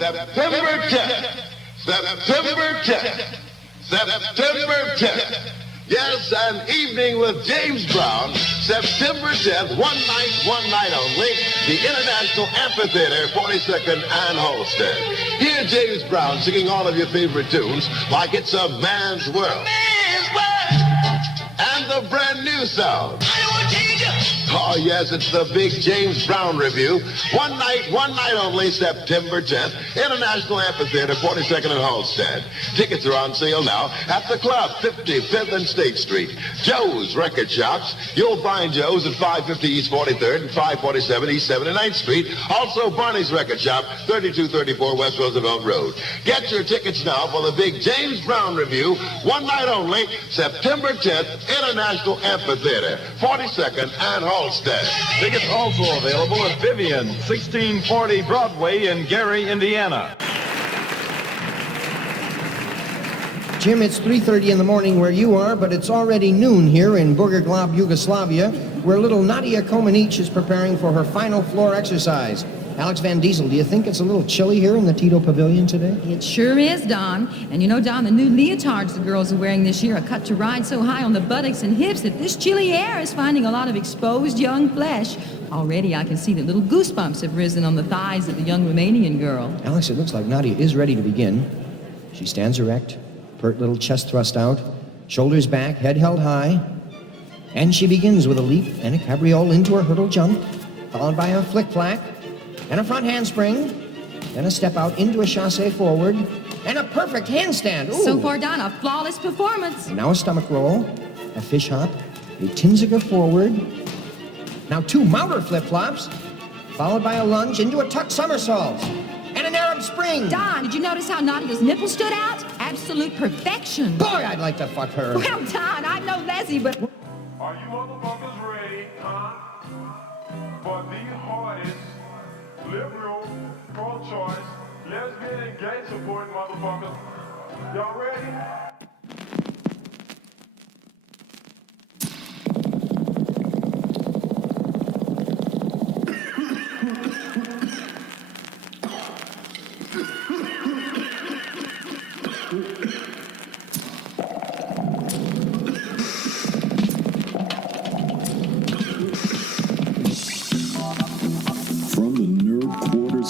September 10th. September 10th. September 10th. Yes, an evening with James Brown, September 10th, one night only, the International Amphitheater, 42nd and Holstead. Hear James Brown singing all of your favorite tunes like it's a man's world. Man's world! And the brand new sound. Oh, yes, it's the big James Brown Review. One night only, September 10th, International Amphitheater, 42nd and Halstead. Tickets are on sale now at the club, 55th and State Street. Joe's Record Shops. You'll find Joe's at 550 East 43rd and 547 East 79th Street. Also, Barney's Record Shop, 3234 West Roosevelt Road. Get your tickets now for the big James Brown Review. One night only, September 10th, International Amphitheater, 42nd and Halstead. Tickets also available at Vivian, 1640 Broadway in Gary, Indiana. Jim, it's 3:30 in the morning where you are, but it's already noon here in Burgerglob, Yugoslavia, where little Nadia Comaneci is preparing for her final floor exercise. Alex Van Diesel, do you think it's a little chilly here in the Tito Pavilion today? It sure is, Don. And you know, Don, the new leotards the girls are wearing this year are cut to ride so high on the buttocks and hips that this chilly air is finding a lot of exposed young flesh. Already I can see that little goosebumps have risen on the thighs of the young Romanian girl. Alex, it looks like Nadia is ready to begin. She stands erect, pert little chest thrust out, shoulders back, head held high. And she begins with a leap and a cabriole into her hurdle jump, followed by a flick-flack, and a front handspring, then a step out into a chassé forward, and a perfect handstand. Ooh. So far, Don, a flawless performance. And now a stomach roll, a fish hop, a Tinsiger forward, now 2 Maurer flip-flops, followed by a lunge into a tuck somersault, and an Arab spring. Don, did you notice how Nadia's nipples stood out? Absolute perfection. Boy, I'd like to fuck her. Well, Don, I know Leslie, but... Are you motherfuckers ready, huh? For the hardest liberal, pro-choice, lesbian, and gay supporting motherfuckers. Y'all ready?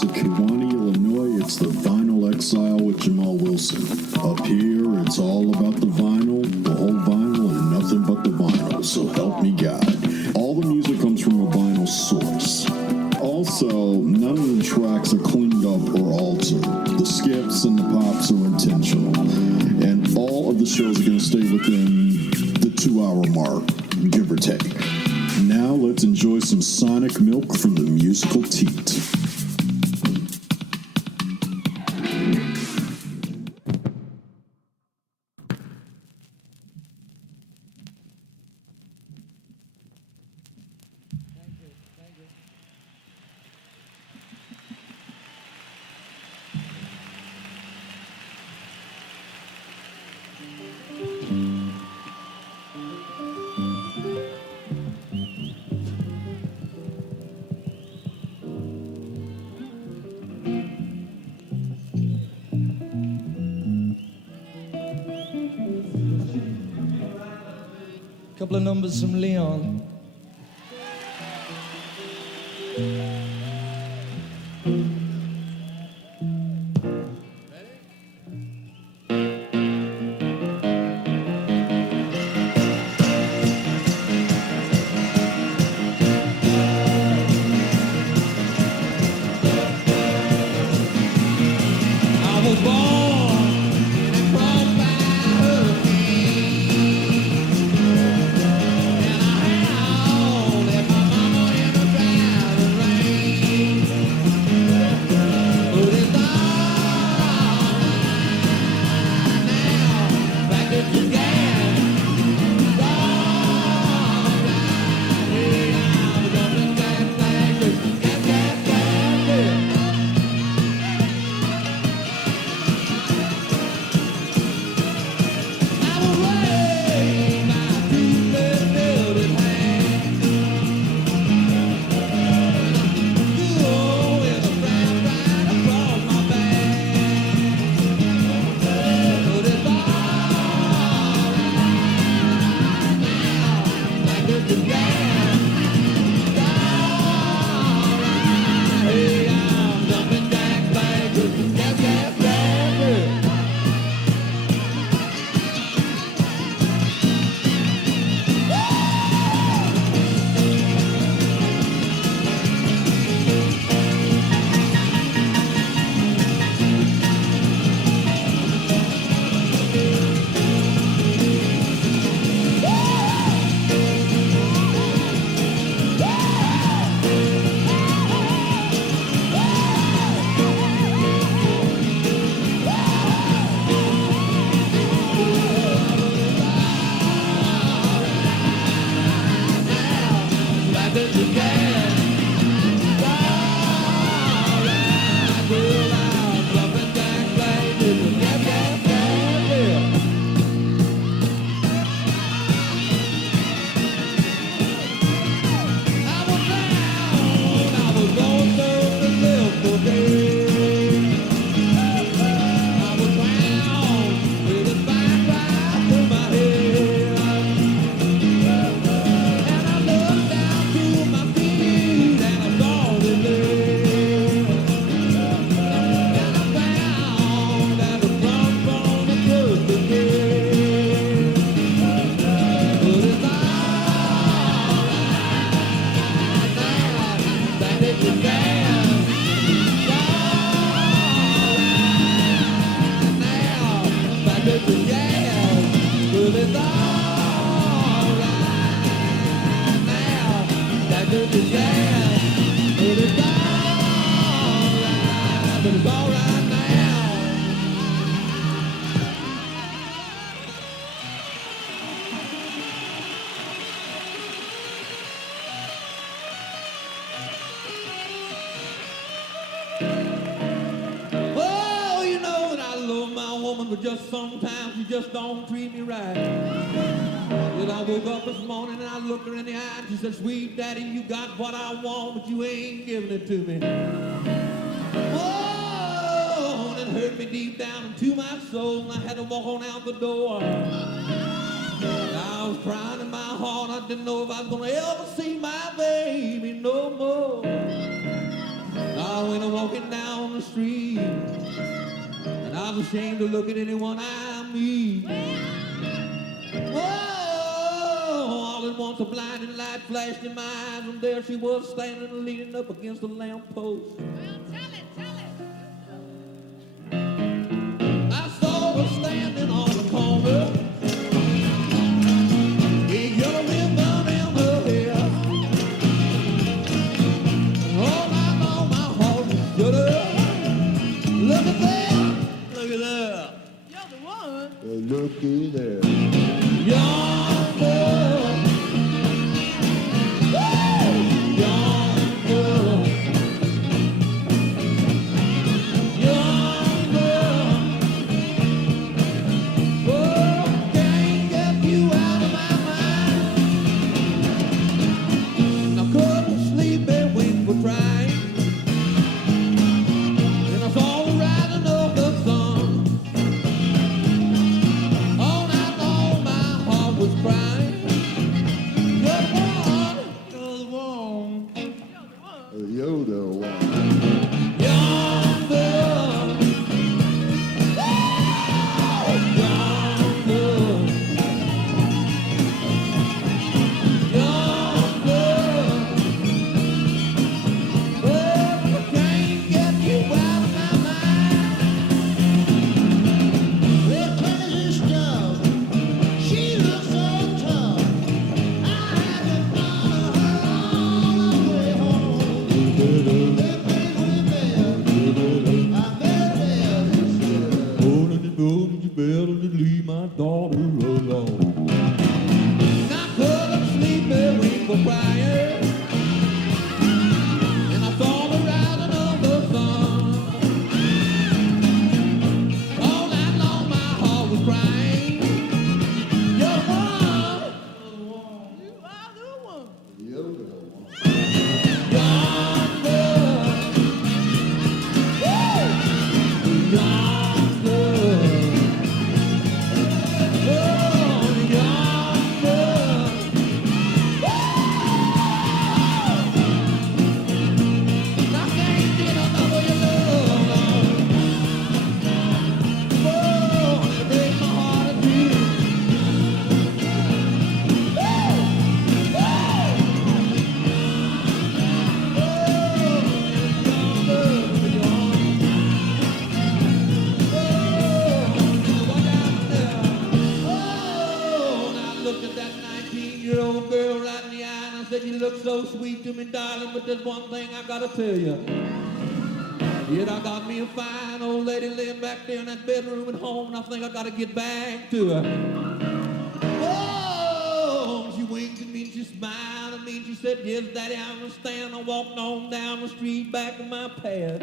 Of Kewanee, Illinois, it's the Vinyl Exile with Jamal Wilson. Up here, it's all about the vinyl, the whole vinyl, and nothing but the vinyl, so help me God. All the music comes from a vinyl source. Also, none of the tracks are cleaned up or altered. The skips and the pops are intentional. And all of the shows are going to stay within the 2-hour mark, give or take. Now let's enjoy some sonic milk from the musical teat. Couple of numbers from Leon. I was born and brought by Oh, you know that I love my woman, but just sometimes she just don't treat me right. Then I woke up this morning and I looked her in the eye and she said, "Sweet daddy, you got what I want, but you ain't giving it to me." Oh, and it hurt me deep down into my soul, and I had to walk on out the door. I was crying in my heart, I didn't know if I was gonna ever see my baby no more. I went walking down the street, and I was ashamed to look at anyone I meet. Whoa, all at once a blinding light flashed in my eyes, and there she was standing leaning up against a lamppost. Well, tell it. I saw her standing on the corner, a yellow ribbon in her hair. All night long my heart was stood up. Look at there, look at there. You're the one. Looky there. Yonder. Woo! Yonder. Yonder. Oh, can't get you out of my mind. I couldn't sleep and wink for crying. And I saw the rising of the sun. All night long my heart was crying. You're the one. You're the one. You're the one. Yonder. Woo! Yonder. Yonder. Oh, I can't get you out of my mind. Well, Tennessee stuff, she looks so tough. I had to follow her all the way home. That thing went there. I met there this year. Oh, you better leave my daughter alone. I couldn't sleep and wink for crying. And I saw the rising of the sun. All night long my heart was crying. You're the one. You are the one. You're the one. Yonder. Woo! Yonder. Oh, yonder. Woo! I can't get enough of your love. Oh, it breaks my heart to do. Looked at that 19-year-old girl right in the eye and I said, "You look so sweet to me, darling, but there's one thing I gotta tell you. Yet I got me a fine old lady laying back there in that bedroom at home, and I think I gotta get back to her." Oh, she winked at me and she smiled at me and she said, "Yes, Daddy, I understand." I walked on down the street back to my path.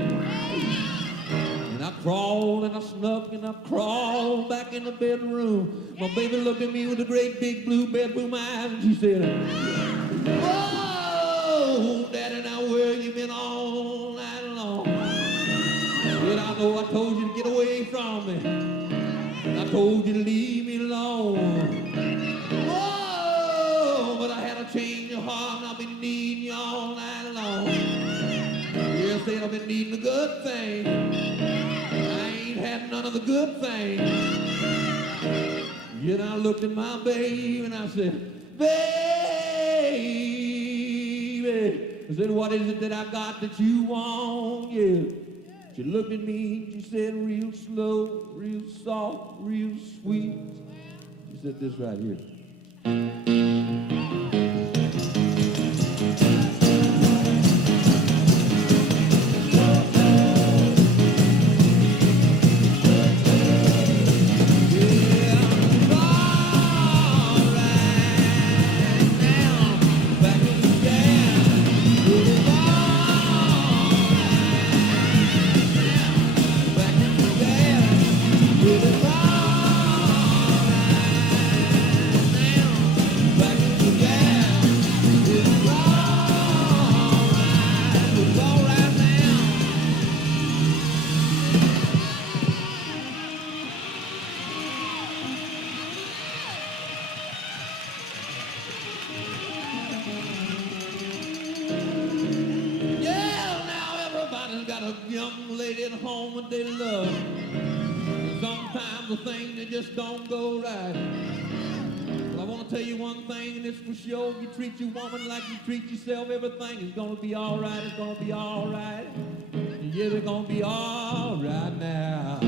And I crawled and I snuck and I crawled back in the bedroom. My baby looked at me with a great big blue bedroom eyes and she said, "Whoa, Daddy, now where you been all night long?" Said, "I know I told you to get away from me. I told you to leave me alone. Whoa, but I had a change of heart and I've been needing you all night long." Yeah, said I've been needing a good thing. I ain't had none of the good things. Yet I looked at my baby and I said, "Baby," I said, "what is it that I got that you want?" Yeah. She looked at me and she said, real slow, real soft, real sweet. She said this right here. At home what they love. Sometimes the things they just don't go right. But I want to tell you one thing, and it's for sure. If you treat your woman like you treat yourself, everything is going to be all right. It's going to be all right. Yeah, it's going to be all right now.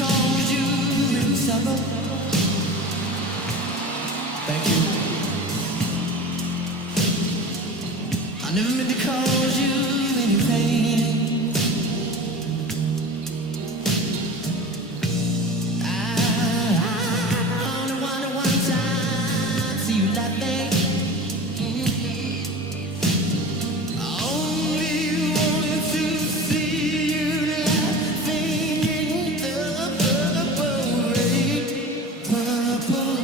called you in sorrow. Thank you. I never meant to cause you any pain. I only wanted one time to see you laughing. I only wanted to see you laughing in the purple rain. Purple.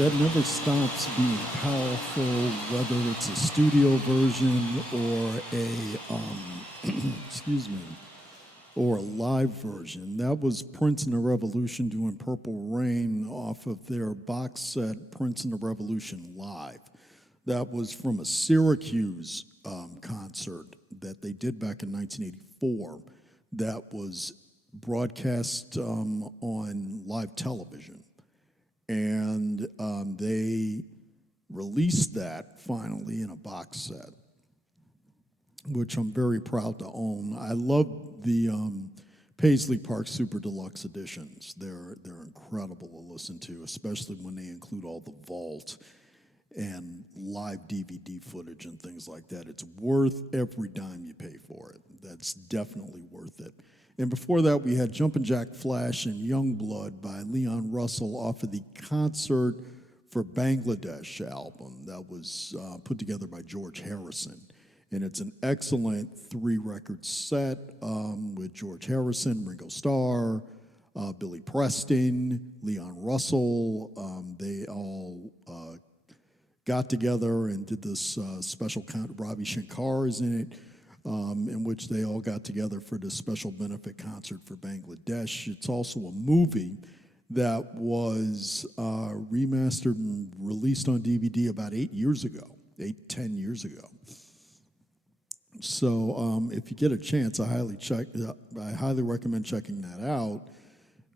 that never stops being powerful, whether it's a studio version or excuse me, or a live version. That was Prince and the Revolution doing Purple Rain off of their box set, Prince and the Revolution Live. That was from a Syracuse concert that they did back in 1984 that was broadcast on live television. And they released that finally in a box set, which I'm very proud to own. I love the Paisley Park Super Deluxe editions. They're incredible to listen to, especially when they include all the vault and live DVD footage and things like that. It's worth every dime you pay for it. That's definitely worth it. And before that, we had Jumpin' Jack Flash and Youngblood by Leon Russell off of the Concert for Bangladesh album that was put together by George Harrison. And it's an excellent 3-record set with George Harrison, Ringo Starr, Billy Preston, Leon Russell. They all got together and did this special Ravi Shankar is in it, in which they all got together for this special benefit concert for Bangladesh. It's also a movie that was remastered and released on DVD about 10 years ago. So if you get a chance, I highly recommend checking that out.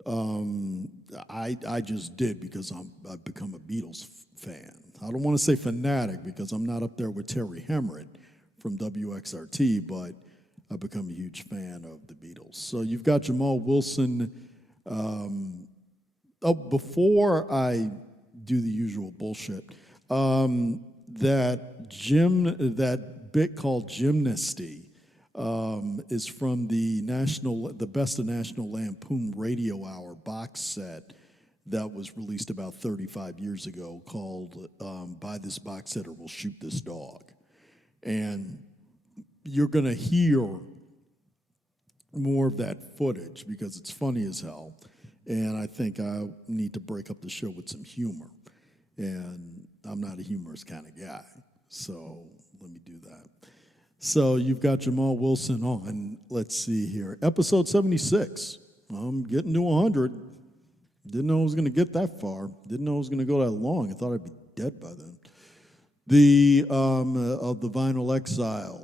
I just did because I've become a Beatles fan. I don't want to say fanatic because I'm not up there with Terry Hemritt from WXRT, but I've become a huge fan of the Beatles. So you've got Jamal Wilson. Before I do the usual bullshit, that bit called Gymnasty is from the Best of National Lampoon Radio Hour box set that was released about 35 years ago called Buy This Box Set or We'll Shoot This Dog. And you're going to hear more of that footage because it's funny as hell. And I think I need to break up the show with some humor. And I'm not a humorous kind of guy. So let me do that. So you've got Jamal Wilson on. Let's see here. Episode 76. I'm getting to 100. Didn't know I was going to get that far. Didn't know I was going to go that long. I thought I'd be dead by then. Of the Vinyl Exile.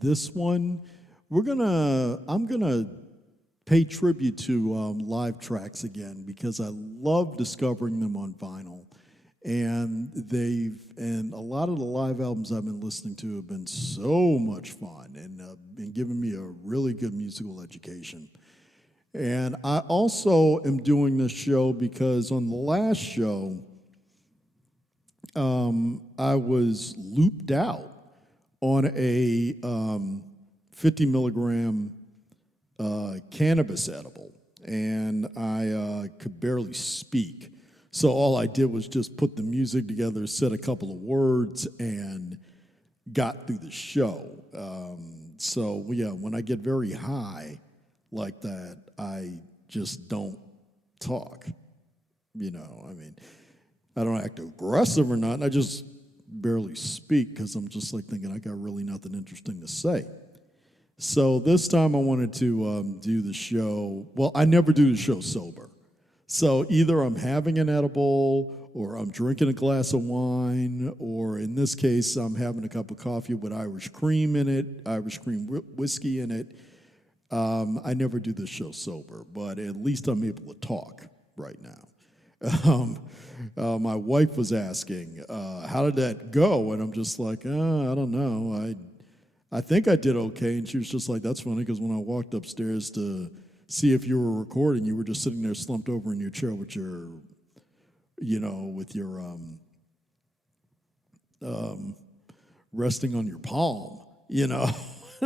This one, I'm gonna pay tribute to live tracks again because I love discovering them on vinyl, and a lot of the live albums I've been listening to have been so much fun and been giving me a really good musical education. And I also am doing this show because on the last show, I was looped out on a 50 milligram cannabis edible, and I could barely speak. So all I did was just put the music together, said a couple of words, and got through the show. So yeah, when I get very high like that, I just don't talk. I mean, I don't act aggressive or not, and I just barely speak because I'm just like thinking I got really nothing interesting to say. So this time I wanted to do the show. Well, I never do the show sober. So either I'm having an edible or I'm drinking a glass of wine, or in this case, I'm having a cup of coffee with Irish cream in it, Irish cream whiskey in it. I never do this show sober, but at least I'm able to talk right now. My wife was asking, how did that go? And I'm just like, I don't know. I think I did okay. And she was just like, that's funny because when I walked upstairs to see if you were recording, you were just sitting there slumped over in your chair with your, resting on your palm,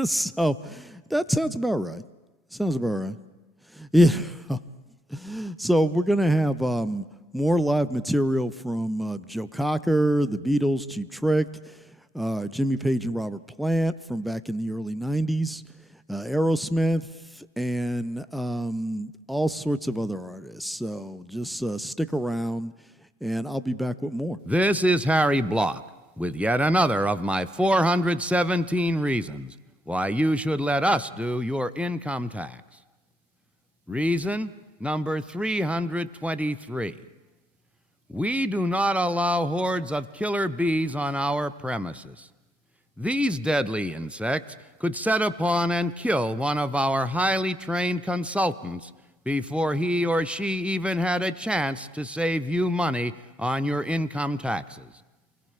So that sounds about right. Yeah. So we're going to have more live material from Joe Cocker, the Beatles, Cheap Trick, Jimmy Page and Robert Plant from back in the early 90s, Aerosmith, and all sorts of other artists. So just stick around, and I'll be back with more. This is Harry Block with yet another of my 417 reasons why you should let us do your income tax. Reason number 323. We do not allow hordes of killer bees on our premises. These deadly insects could set upon and kill one of our highly trained consultants before he or she even had a chance to save you money on your income taxes.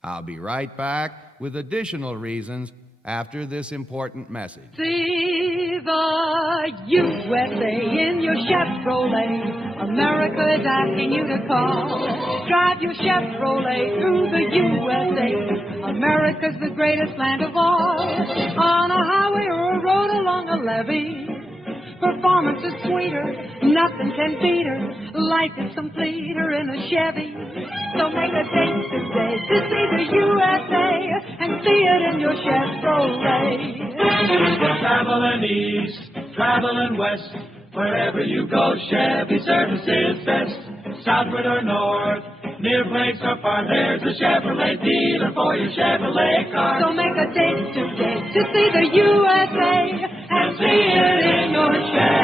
I'll be right back with additional reasons after this important message. See the USA in your Chevrolet. America is asking you to call. Drive your Chevrolet through the USA. America's the greatest land of all. On a highway or a road along a levee. Performance is sweeter, nothing can beat her. Life is completer in a Chevy. So make a date today to see the USA and see it in your Chevrolet. Traveling east, traveling west, wherever you go, Chevy service is best. Southward or north, near place or far, there's a Chevrolet dealer for your Chevrolet car. So make a date today to see the USA and see it in your Chevrolet.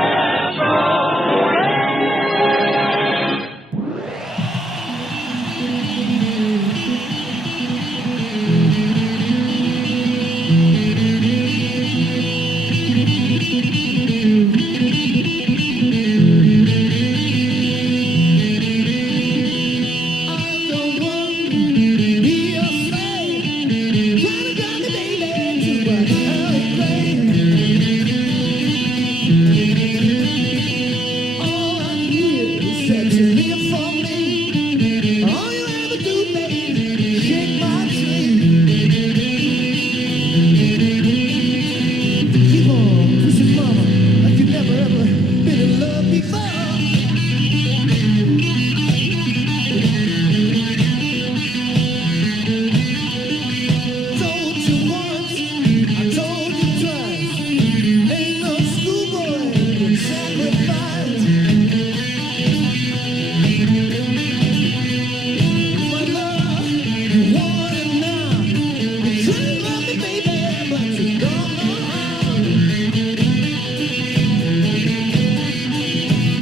practice. Don't know how.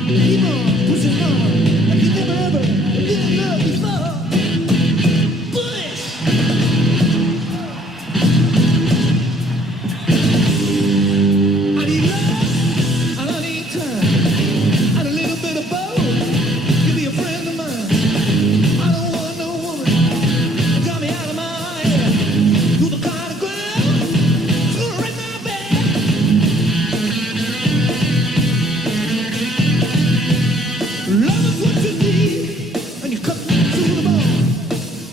Keep on pushing on like you never ever been in love before. Push. I need love and I need time and a little bit of both. You be a friend of mine. I don't want no woman to got me out of my head. You're the kind of girl who's gonna wreck my bed. Love is what you need, and you cut me to the bone,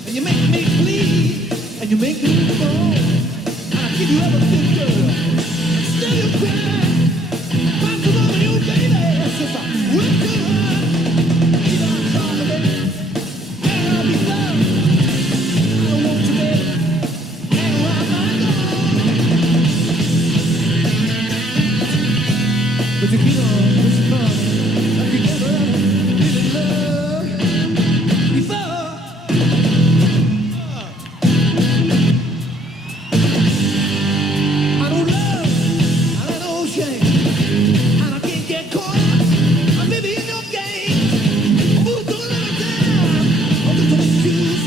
and you make me bleed, and you make me move on. And I give you everything, girl. Still you cry. Find some love in you, baby. Since I went to her, you know I'm talking, baby. And I'll be loved. I don't want you, baby. Hang around my door. But you keep on pushing on like you never ever been in love before. I don't love, and I know shame, and I can't get caught up. I'm maybe in your game. Move to another town. I'm just gonna choose.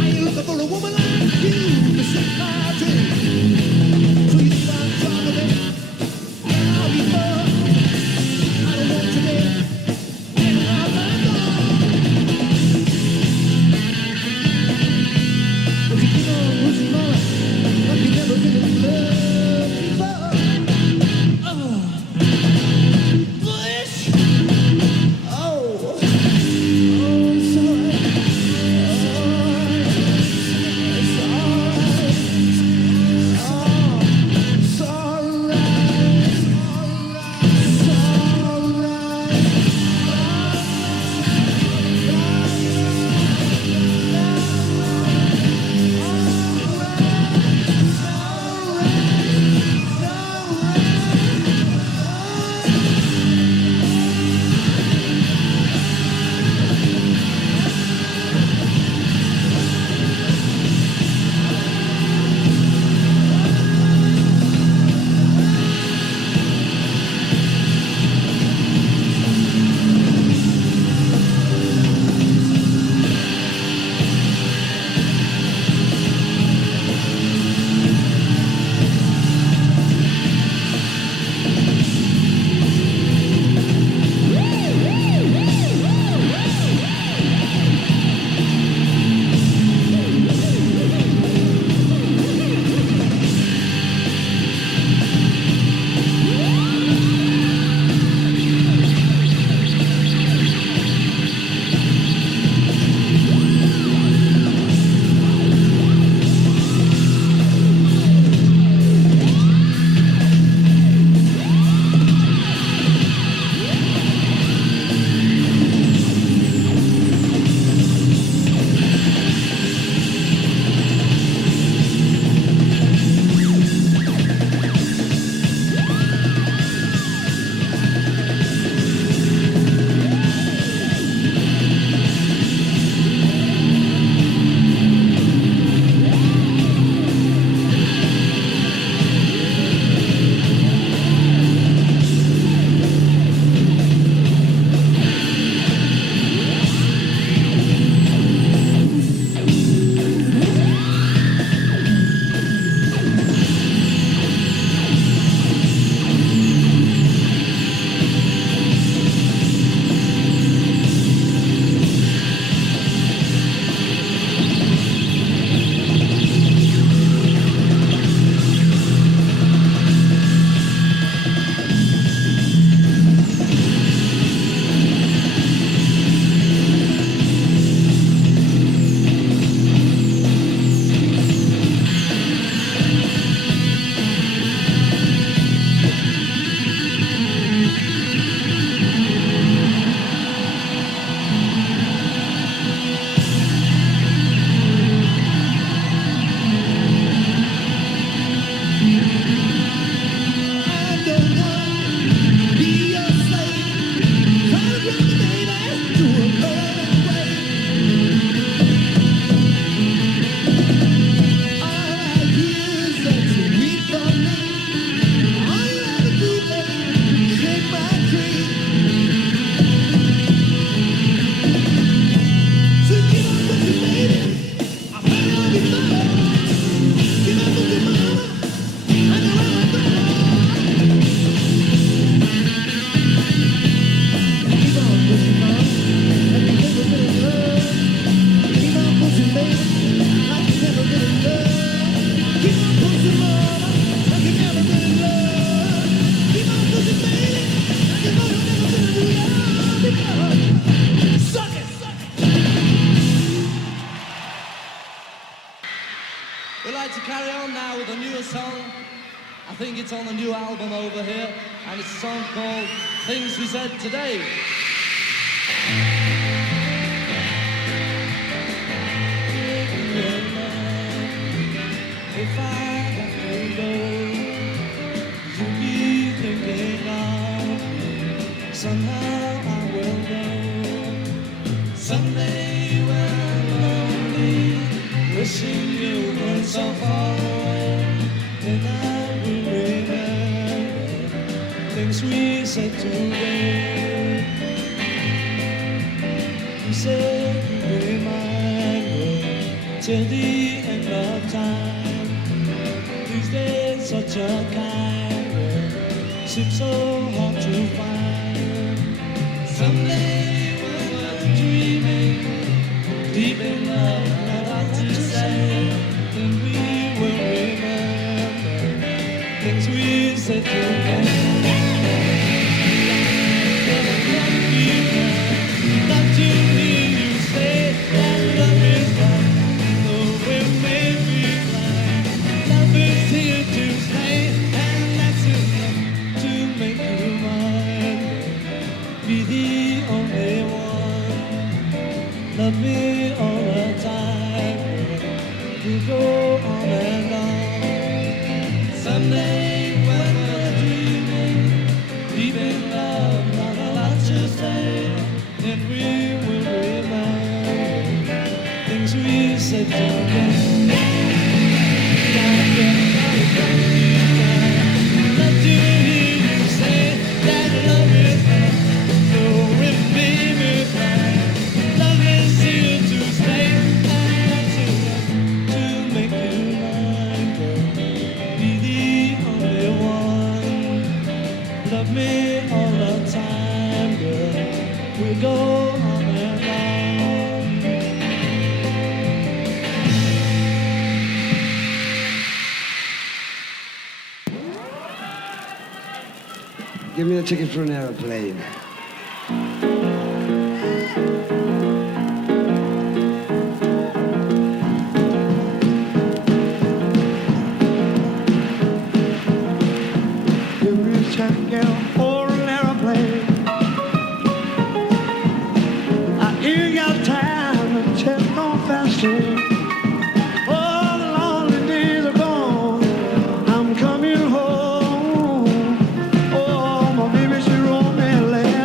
I ain't looking for a woman like you to set my dream. So you think I'm trying to make I'll be more. the newest song. I think it's on the new album over here, and it's a song called Things We Said Today. If I have to go, you'll be thinking of me. Somehow I will go. Someday when I'm lonely, wishing you were so far away, then I will remember things we said today. You said you'd be mine till the end of time. These days such a kind word seems so hard to find. Someday when I'm dreaming, deep in love, not what to say, then we will remember things we said today. Not to hear you say that love is gone, though it may be blind. Love is here to stay, and that's enough to make you mine. Be the only one, love me all the time. We go on and on. Someday when we're dreaming, deep in love, not a lot to say, then we will remember things we said today. Love to hear you say that love is gone, though it may be blind. Love is here to stay, and that's enough to make you mine, girl. Be the only one. Love me all the time, girl. We go on and on. Give me a ticket for an aeroplane. Give me a ticket for an aeroplane. I ain't got time to take no faster. All the lonely days are gone. I'm coming home. Oh, my baby, she wrote me a letter.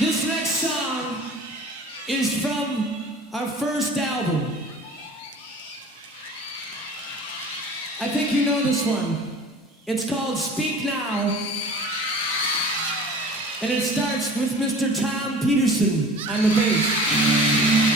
This next song is from our first album. I think you know this one. It's called Speak Now. And it starts with Mr. Tom Peterson on the bass.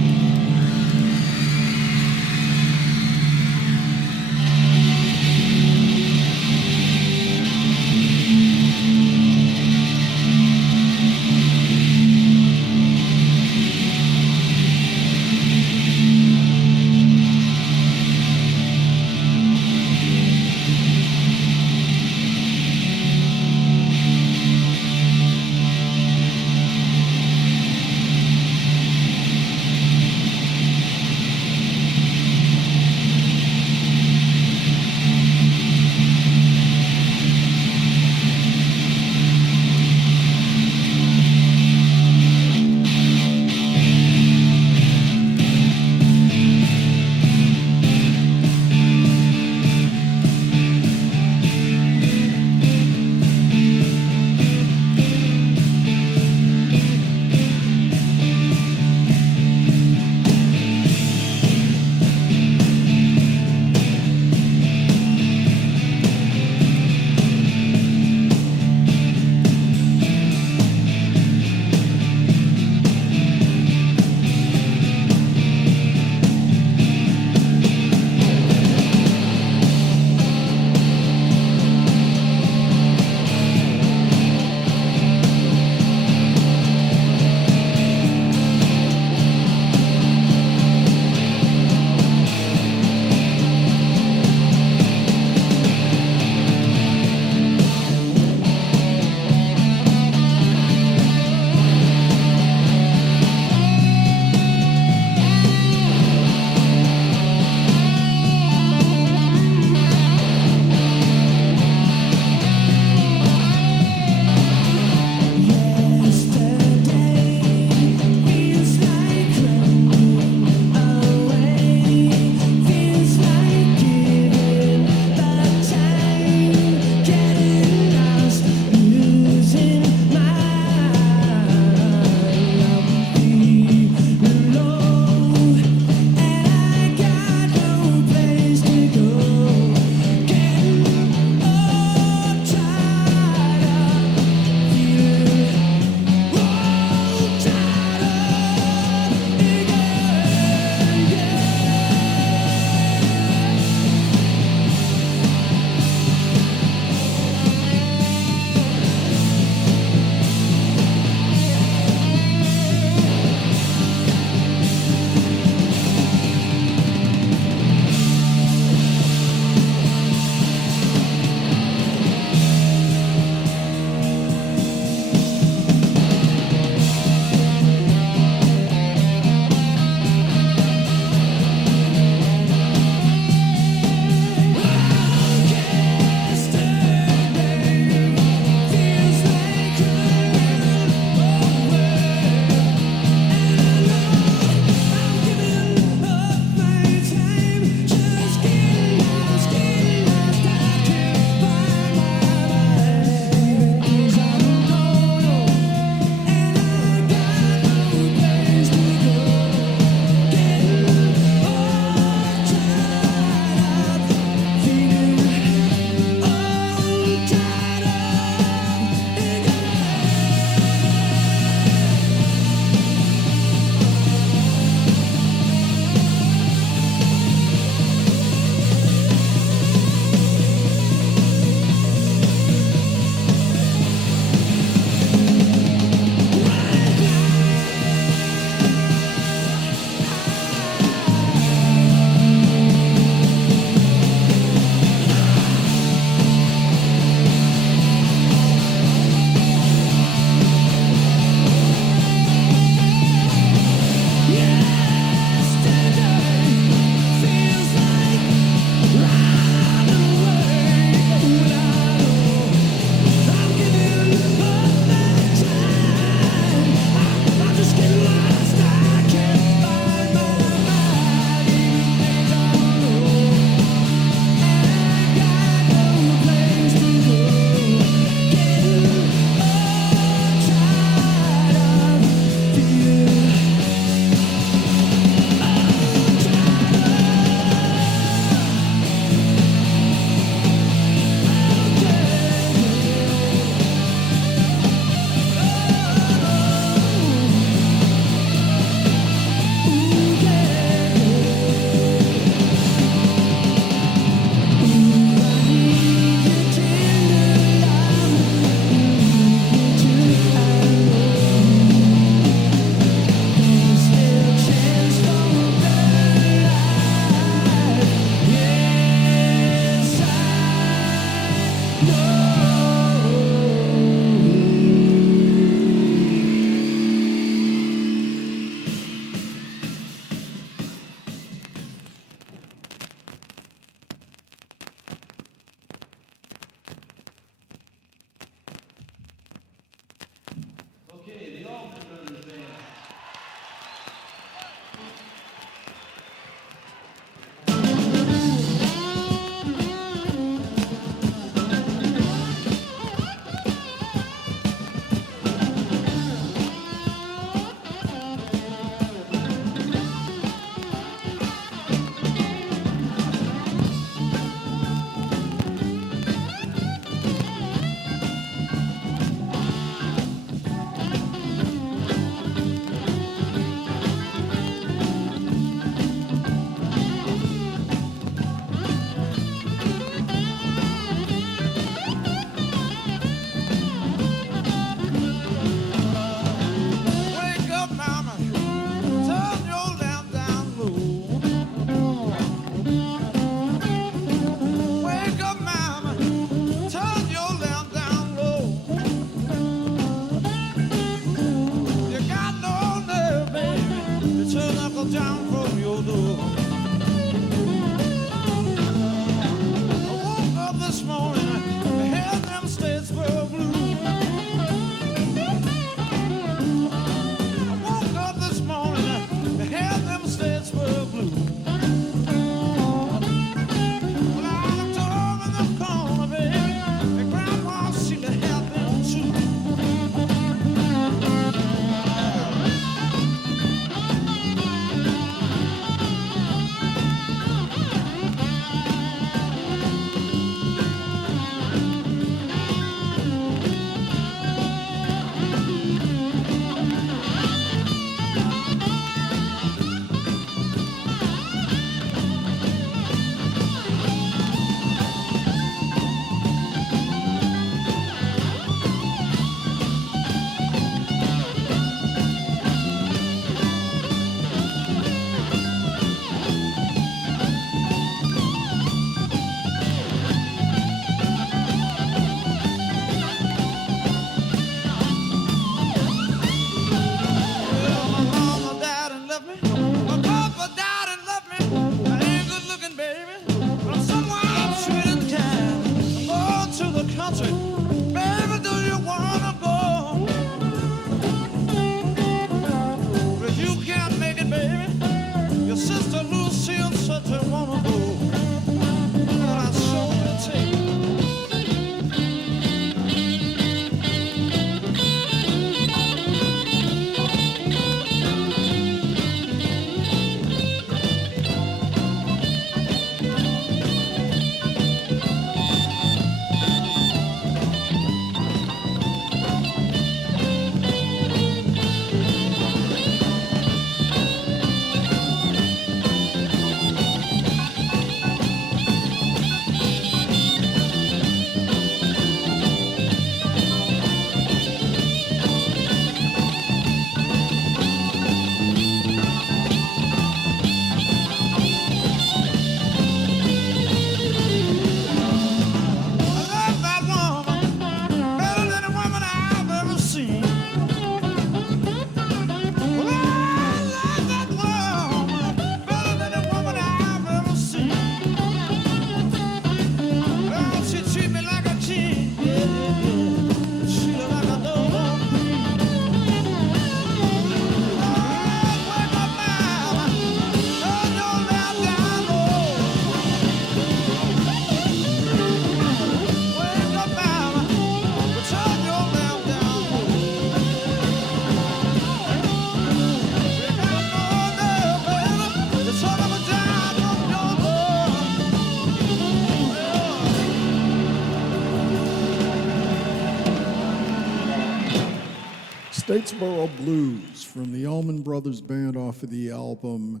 Statesboro Blues from the Allman Brothers Band off of the album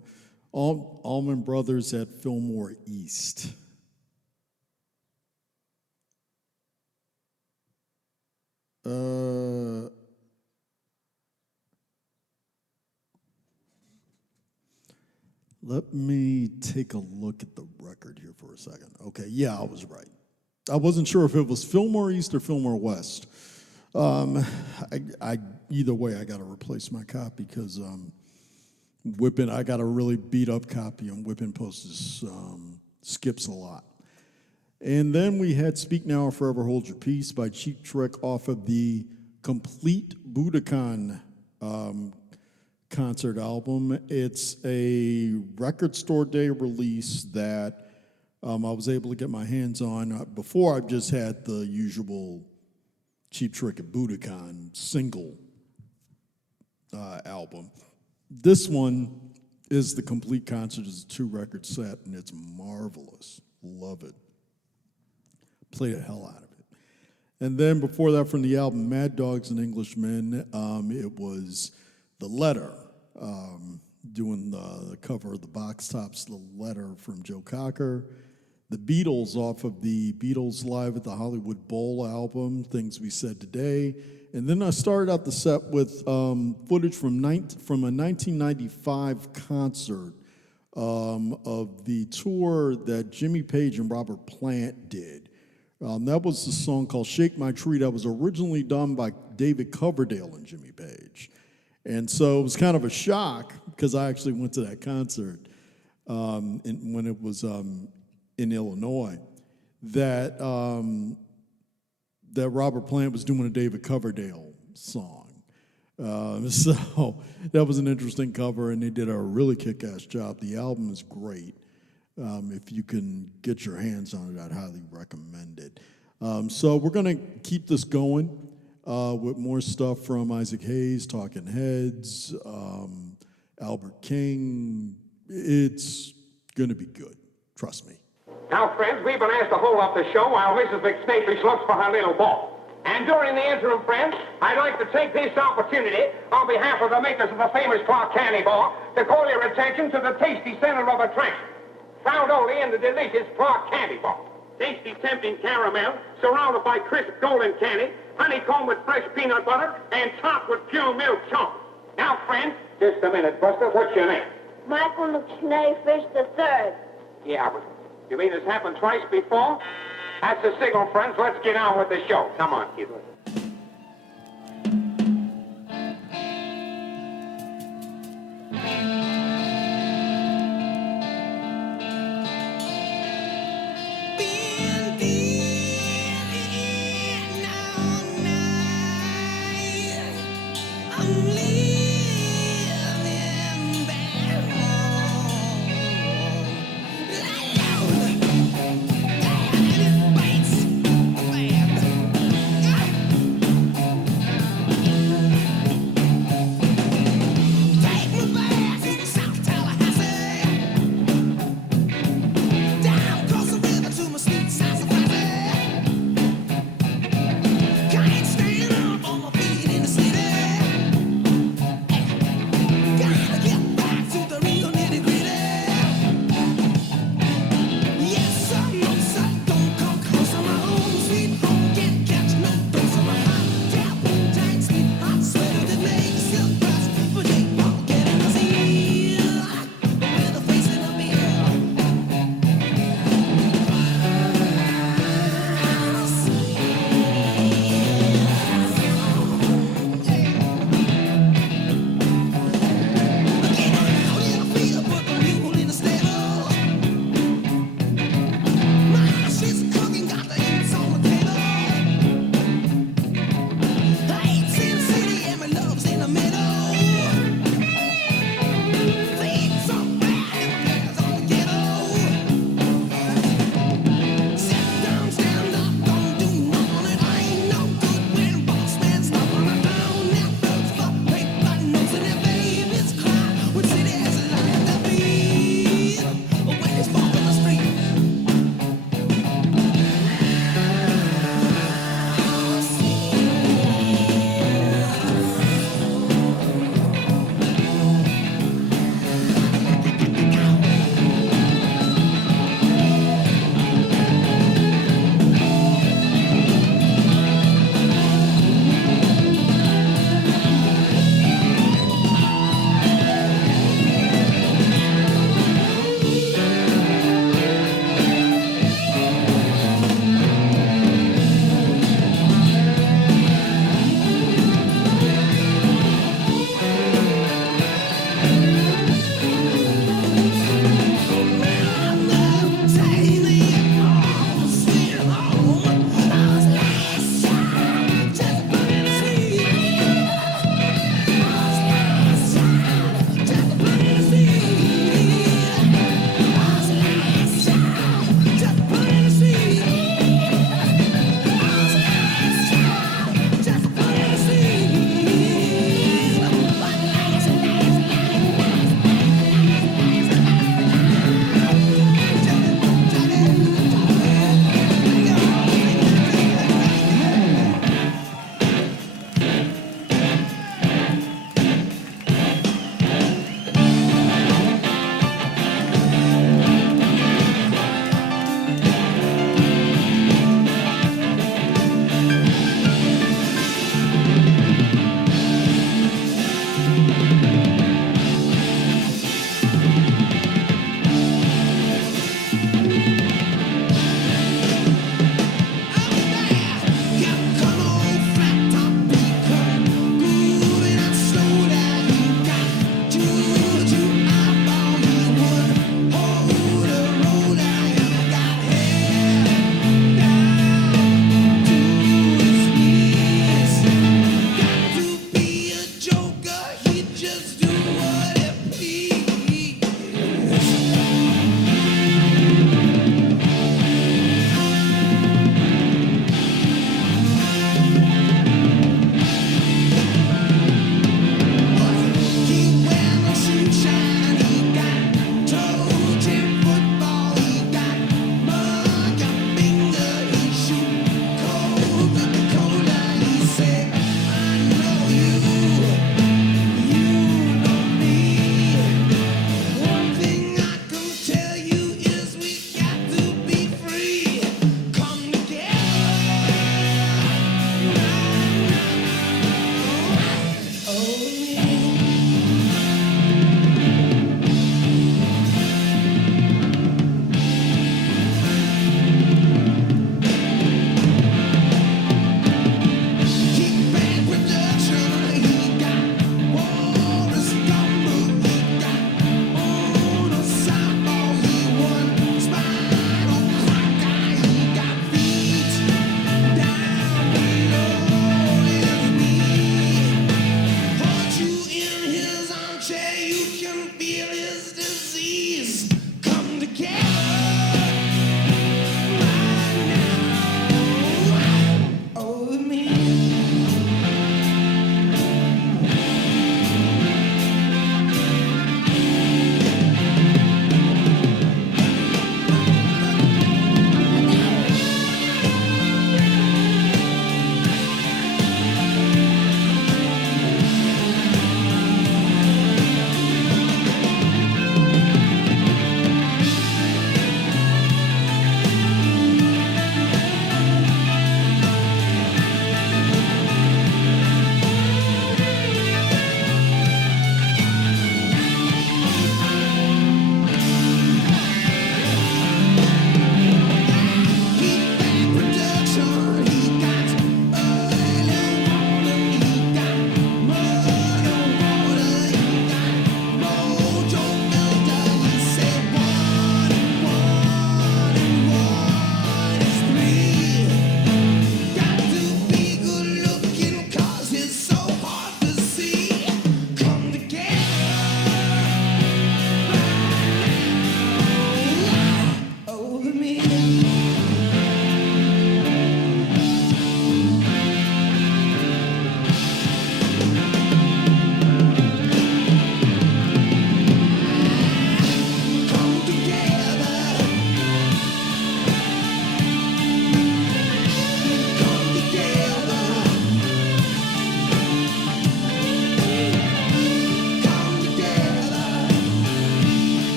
Allman Brothers at Fillmore East. Let me take a look at the record here for a second. Okay, yeah, I was right. I wasn't sure if it was Fillmore East or Fillmore West. Either way, I got to replace my copy because I got a really beat up copy, and Whippin' Post skips a lot. And then we had Speak Now or Forever Hold Your Peace by Cheap Trick off of the Complete Budokan concert album. It's a record store day release that I was able to get my hands on. Before, I've just had the usual Cheap Trick and Budokan single album. This one is the complete concert. It's a 2-record set, and it's marvelous. Love it. Play the hell out of it. And then before that, from the album Mad Dogs and Englishmen, it was The Letter, doing the cover of the Box Tops, The Letter from Joe Cocker. The Beatles off of the Beatles Live at the Hollywood Bowl album, Things We Said Today. And then I started out the set with footage from a 1995 concert of the tour that Jimmy Page and Robert Plant did. That was the song called Shake My Tree that was originally done by David Coverdale and Jimmy Page. And so it was kind of a shock because I actually went to that concert when it was in Illinois, that Robert Plant was doing a David Coverdale song. So that was an interesting cover, and they did a really kick-ass job. The album is great. If you can get your hands on it, I'd highly recommend it. So we're going to keep this going with more stuff from Isaac Hayes, Talking Heads, Albert King. It's going to be good. Trust me. Now, friends, we've been asked to hold up the show while Mrs. McSnapefish looks for her little ball. And during the interim, friends, I'd like to take this opportunity, on behalf of the makers of the famous Clark Candy Bar, to call your attention to the tasty center of attraction, found only in the delicious Clark Candy Bar. Tasty, tempting caramel, surrounded by crisp golden candy, honeycomb with fresh peanut butter, and topped with pure milk chocolate. Now, friends, just a minute, Buster. What's your name? Michael McSnapefish III. Yeah, but you mean it's happened twice before? That's the signal, friends. Let's get on with the show. Come on, kid.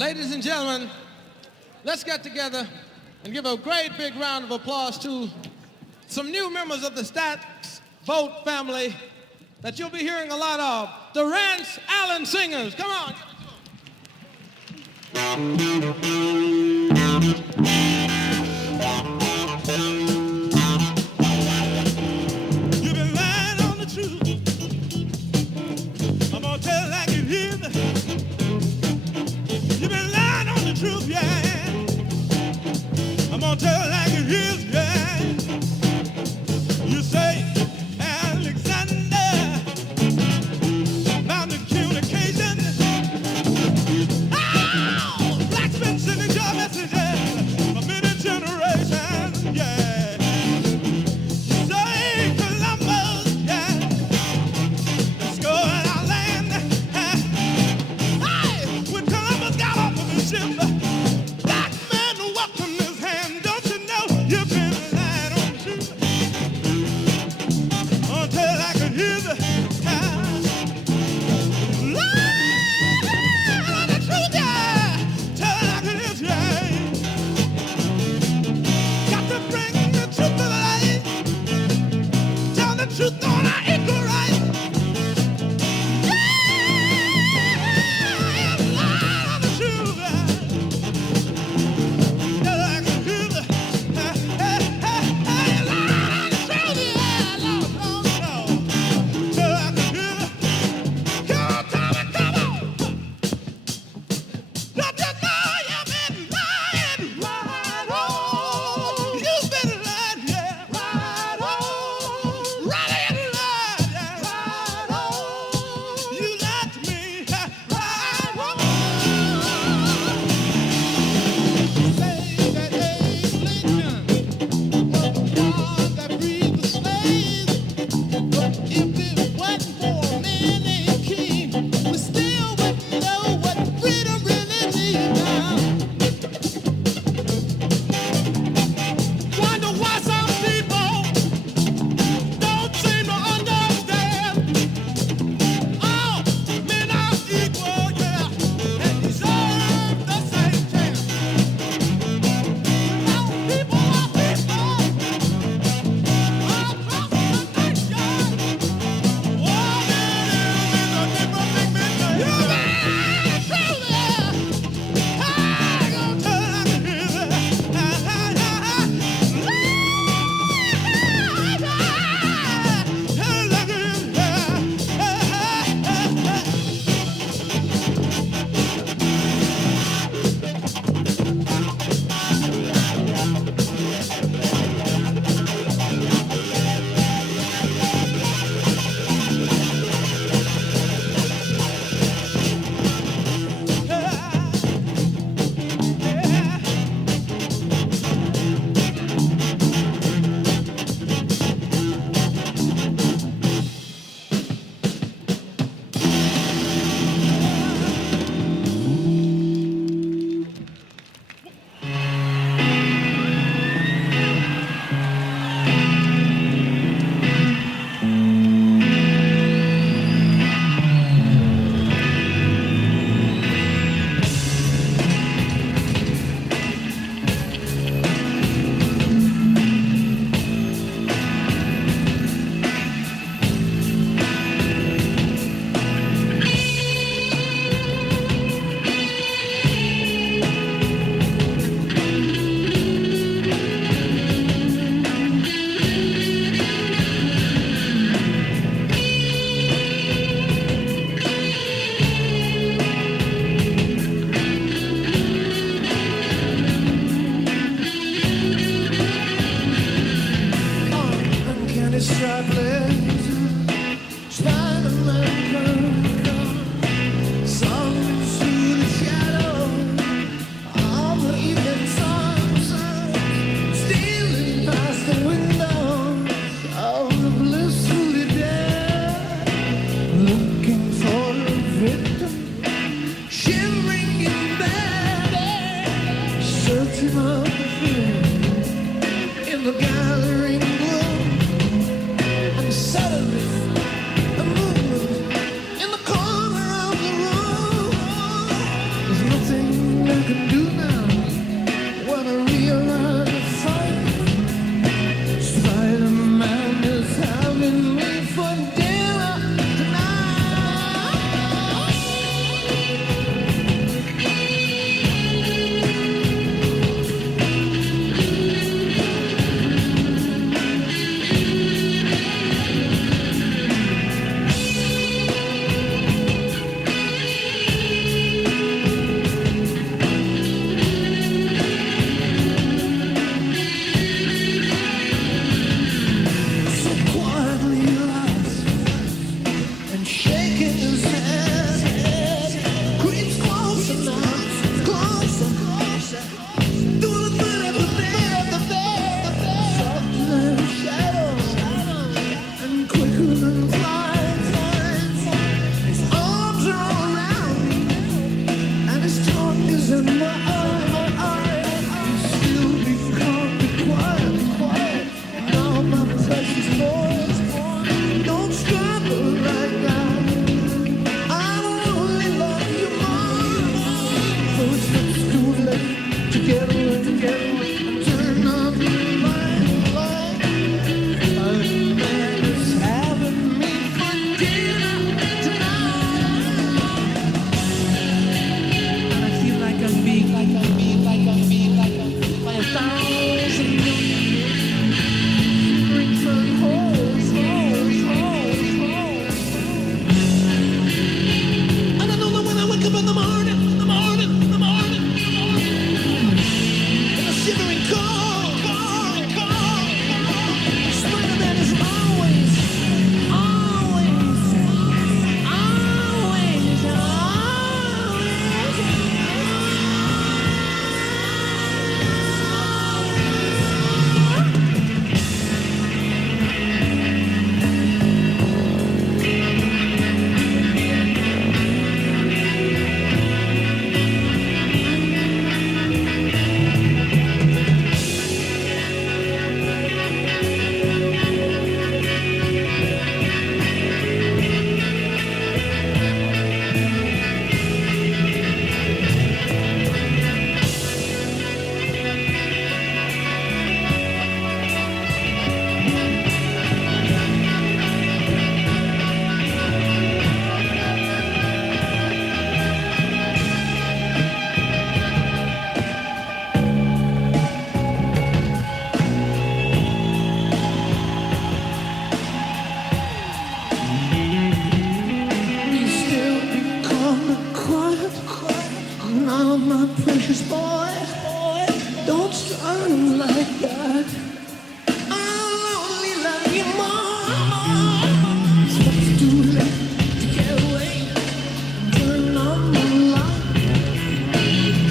Ladies and gentlemen, let's get together and give a great big round of applause to some new members of the Stats Vote family that you'll be hearing a lot of, the Rance Allen Singers. Come on. You've been lying on the truth. I'm gonna tell it like it is. You've been lying on the truth, yeah. I'm gonna tell it like it is, yeah. You say Alexander found the communication. Oh, blacksmith sitting hush, boy, don't run like that. I'll only love you more. It's too late to get away. Turn on the light.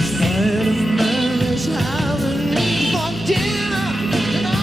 Spider-Man is having me for dinner tonight.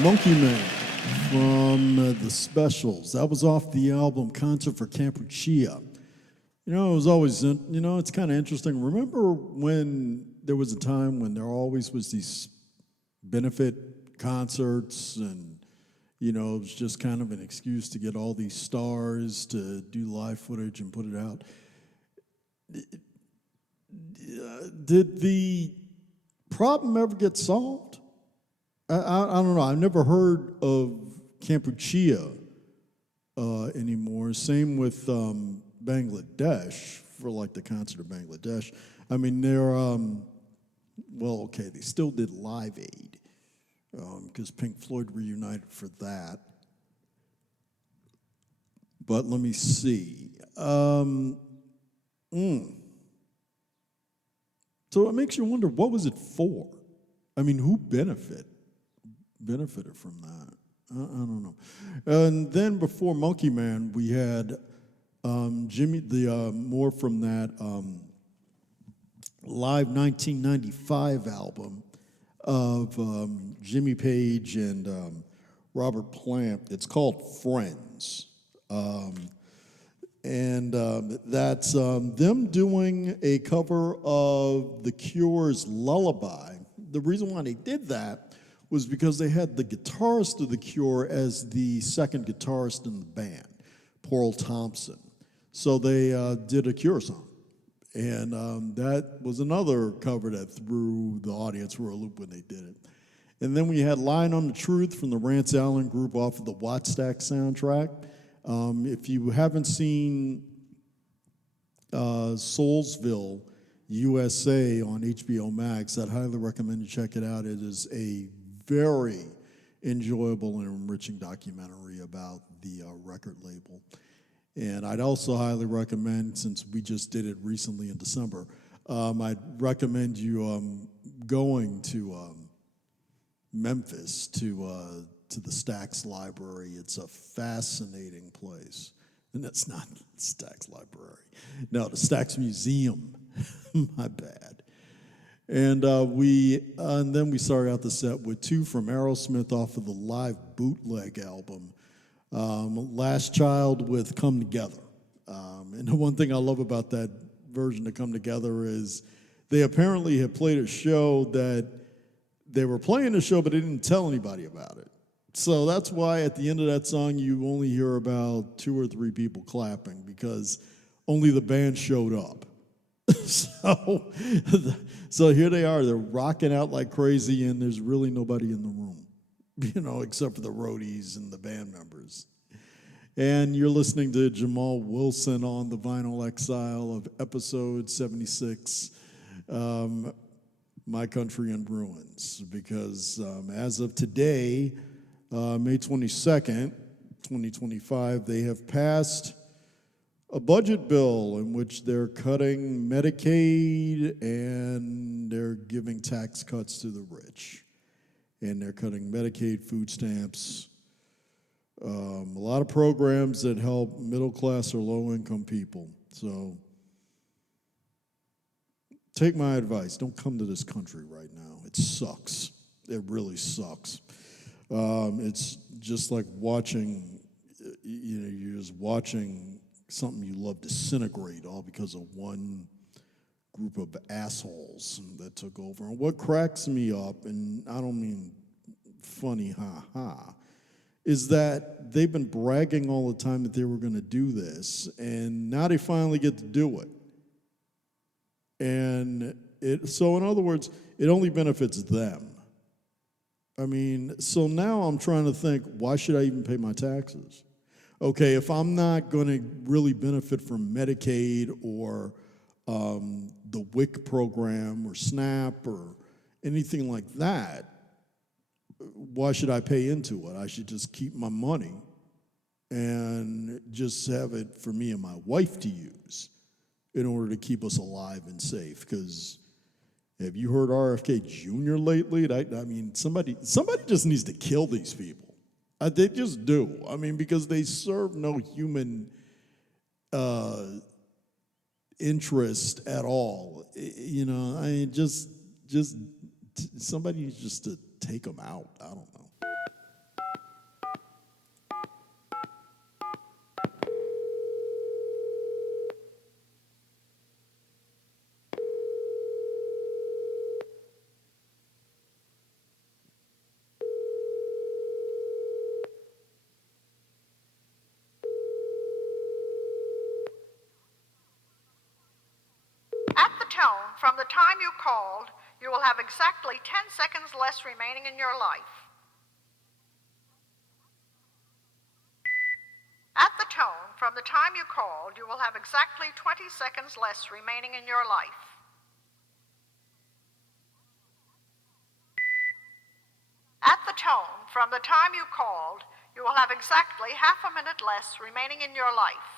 Monkey Man from the Specials. That was off the album Concert for Campuchia. You know, it was always, it's kind of interesting. Remember when there was a time when there always was these benefit concerts and, it was just kind of an excuse to get all these stars to do live footage and put it out. Did the problem ever get solved? I don't know. I've never heard of Campuchia anymore. Same with Bangladesh, for like the concert of Bangladesh. I mean, they're, they still did Live Aid because Pink Floyd reunited for that. But let me see. So it makes you wonder, what was it for? I mean, who benefited from that? I don't know. And then before Monkey Man, we had Jimmy, more from that live 1995 album of Jimmy Page and Robert Plant. It's called Friends. That's them doing a cover of The Cure's Lullaby. The reason why they did that was because they had the guitarist of The Cure as the second guitarist in the band, Paul Thompson. So they did a Cure song. And that was another cover that threw the audience for a loop when they did it. And then we had Lying on the Truth from the Rance Allman Group off of the Wattstax soundtrack. If you haven't seen Soulsville, USA on HBO Max, I'd highly recommend you check it out. It is a very enjoyable and enriching documentary about the record label. And I'd also highly recommend, since we just did it recently in December, I'd recommend you going to Memphis to the Stax Library. It's a fascinating place. And that's not Stax Library. No, the Stax Museum. My bad. And then we started out the set with two from Aerosmith off of the live bootleg album. Last Child with Come Together. And the one thing I love about that version of Come Together is they apparently had played a show that they were playing the show, but they didn't tell anybody about it. So that's why at the end of that song, you only hear about 2 or 3 people clapping, because only the band showed up. So here they are. They're rocking out like crazy, and there's really nobody in the room, except for the roadies and the band members. And you're listening to Jamal Wilson on the Vinyl Exile of episode 76, My Country in Ruins, because as of today, May 22nd, 2025, they have passed a budget bill in which they're cutting Medicaid and they're giving tax cuts to the rich. And they're cutting Medicaid, food stamps, a lot of programs that help middle-class or low-income people. So take my advice. Don't come to this country right now. It sucks. It really sucks. It's just like watching, you're just watching something you love disintegrate all because of one group of assholes that took over. And what cracks me up, and I don't mean funny ha-ha, is that they've been bragging all the time that they were going to do this, and now they finally get to do it. And so in other words, it only benefits them. I mean, so now I'm trying to think, why should I even pay my taxes? Okay, if I'm not going to really benefit from Medicaid or the WIC program or SNAP or anything like that, why should I pay into it? I should just keep my money and just have it for me and my wife to use in order to keep us alive and safe. Because have you heard RFK Jr. lately? I mean, somebody just needs to kill these people. They just do. I mean, because they serve no human interest at all. I mean, just somebody needs just to take them out. I don't know. From the time you called, you will have exactly 10 seconds less remaining in your life. At the tone, from the time you called, you will have exactly 20 seconds less remaining in your life. At the tone, from the time you called, you will have exactly half a minute less remaining in your life.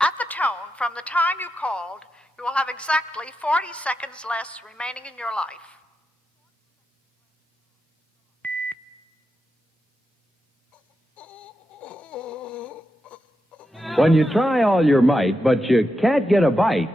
At the tone, from the time you called, you will have exactly 40 seconds less remaining in your life. When you try all your might, but you can't get a bite,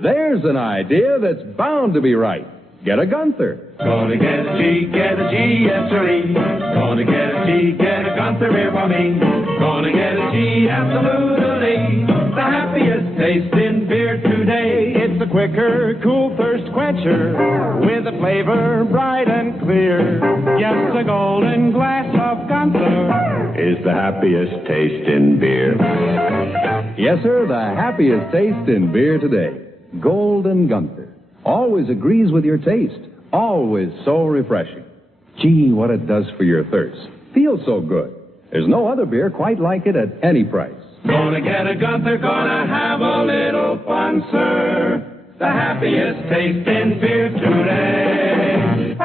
there's an idea that's bound to be right. Get a Gunther. Gonna get a G, yes sirree. Gonna get a G, get a Gunther beer for me. Gonna get a G, absolutely. The happiest taste in beer today. It's a quicker, cool thirst quencher with a flavor bright and clear. Just a golden glass of Gunther Is the happiest taste in beer. Yes, sir, the happiest taste in beer today. Golden Gunther. Always agrees with your taste. Always so refreshing. Gee, what it does for your thirst. Feels so good. There's no other beer quite like it at any price. Gonna get a Gunther, gonna have a little fun, sir. The happiest taste in beer today.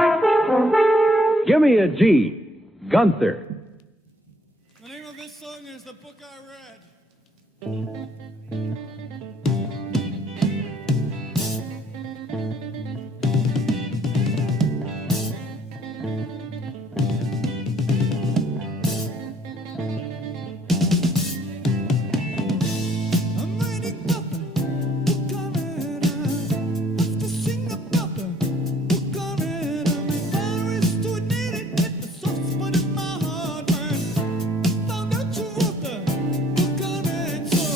Give me a G. Gunther. The name of this song is The Book I Read. Found out you wrote the book on it, so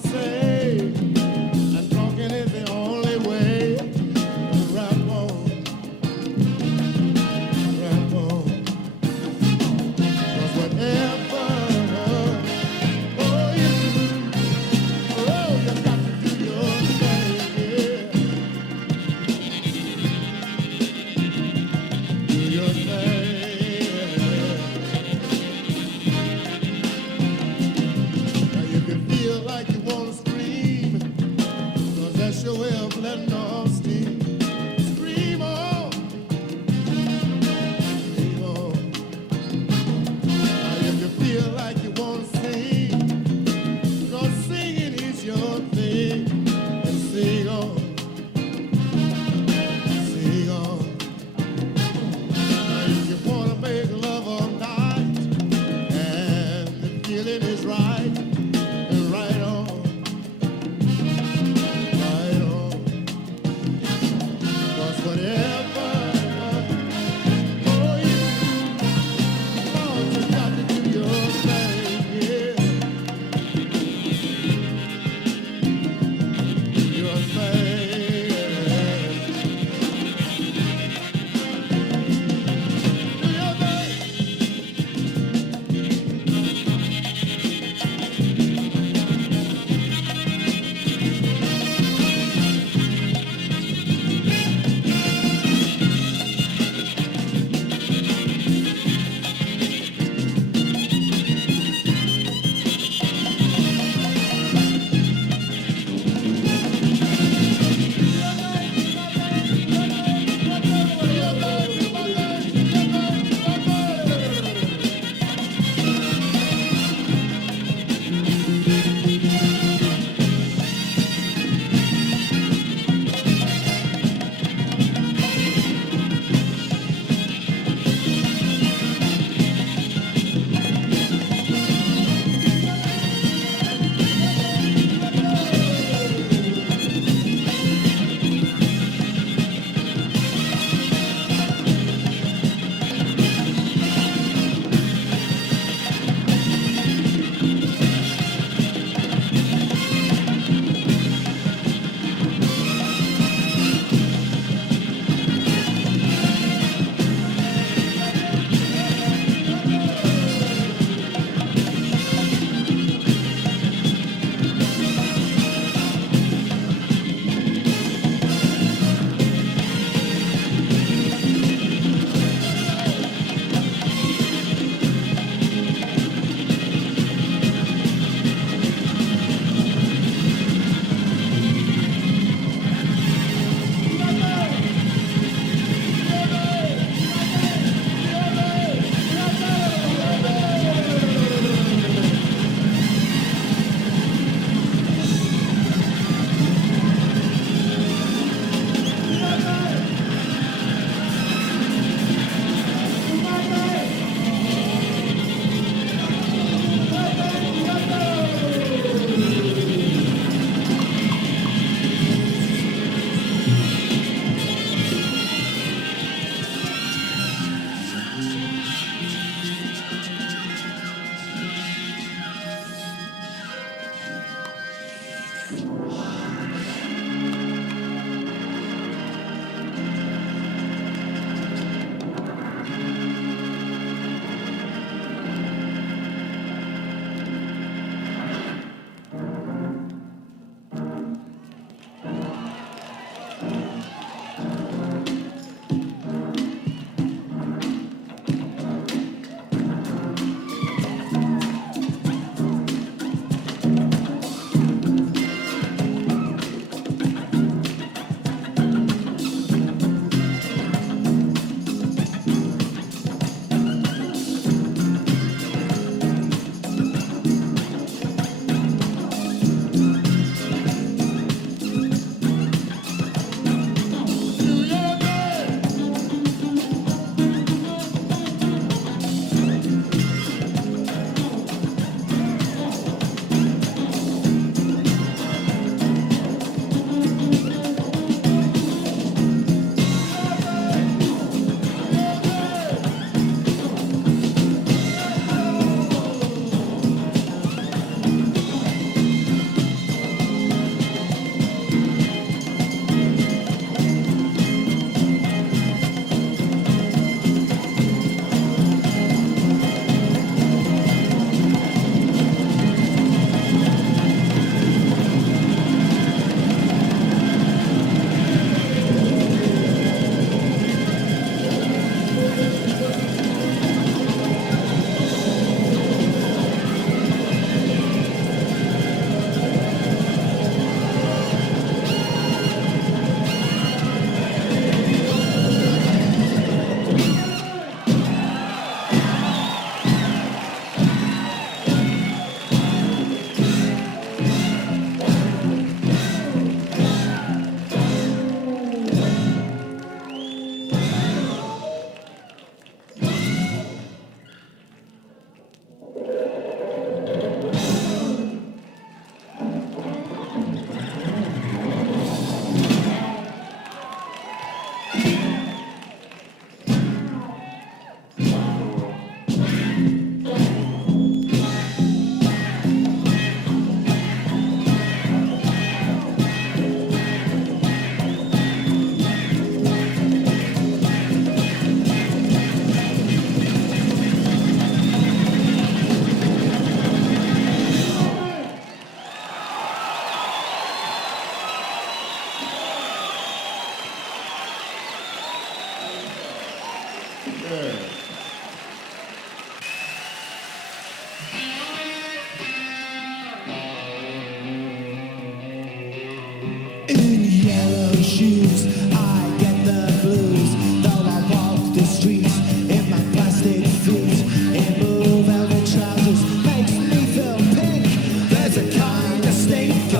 say, and talking is the only way to rap on. Rap on. 'Cause whatever, oh, you got to do your thing, yeah. Do your thing. Now you can feel like you want to scream, 'cause that's your way of letting off steam. Scream on. Scream on. Now if you feel like you want to sing, 'cause singing is your thing, and sing on. Sing on. Now if you want to make love all night, and the feeling is right, and right on. Right on. 'Cause whatever, oh, you got to do your thing, yeah. Do your thing. Do your thing.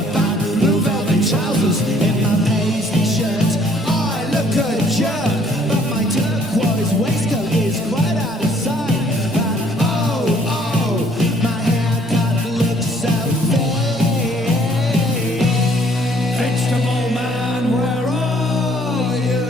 the fat blue velvet trousers in my paisley shirt. I look a jerk, but my turquoise waistcoat is quite out of sight. But oh, my haircut looks so fake. Vegetable man, where are you?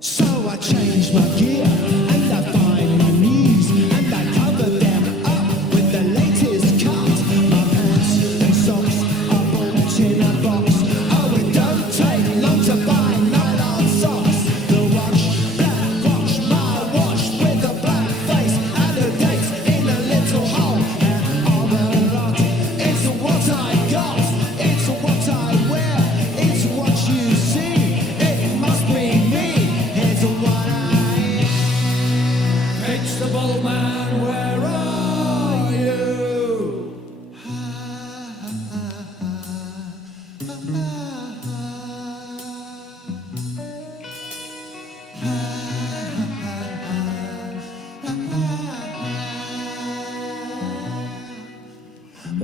So I changed my gear and I find my knees and I cover them up with the latest cut. My pants and socks are bought in a box. Oh, it don't take long to buy nylon socks. The watch, black watch, my watch with a black face and a date in a little hole. And all the lot, it's what I got, it's what I wear, it's what you see. It must be me, it's what I am. Vegetable man, where are you?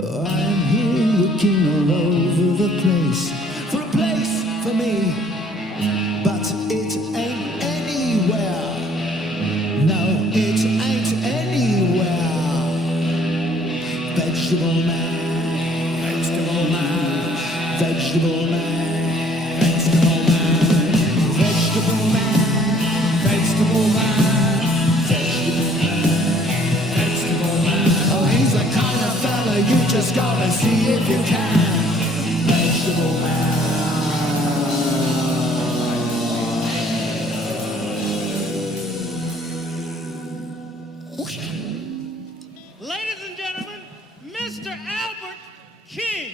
I'm here looking all over the place for a place for me, but it ain't anywhere. No, it ain't anywhere. Vegetable man, vegetable man, vegetable man, vegetable man, vegetable man, vegetable man, vegetable man, vegetable man. Oh, he's the kind of fella you just gotta see if you can. Vegetable man. Ladies and gentlemen, Mr. Albert King.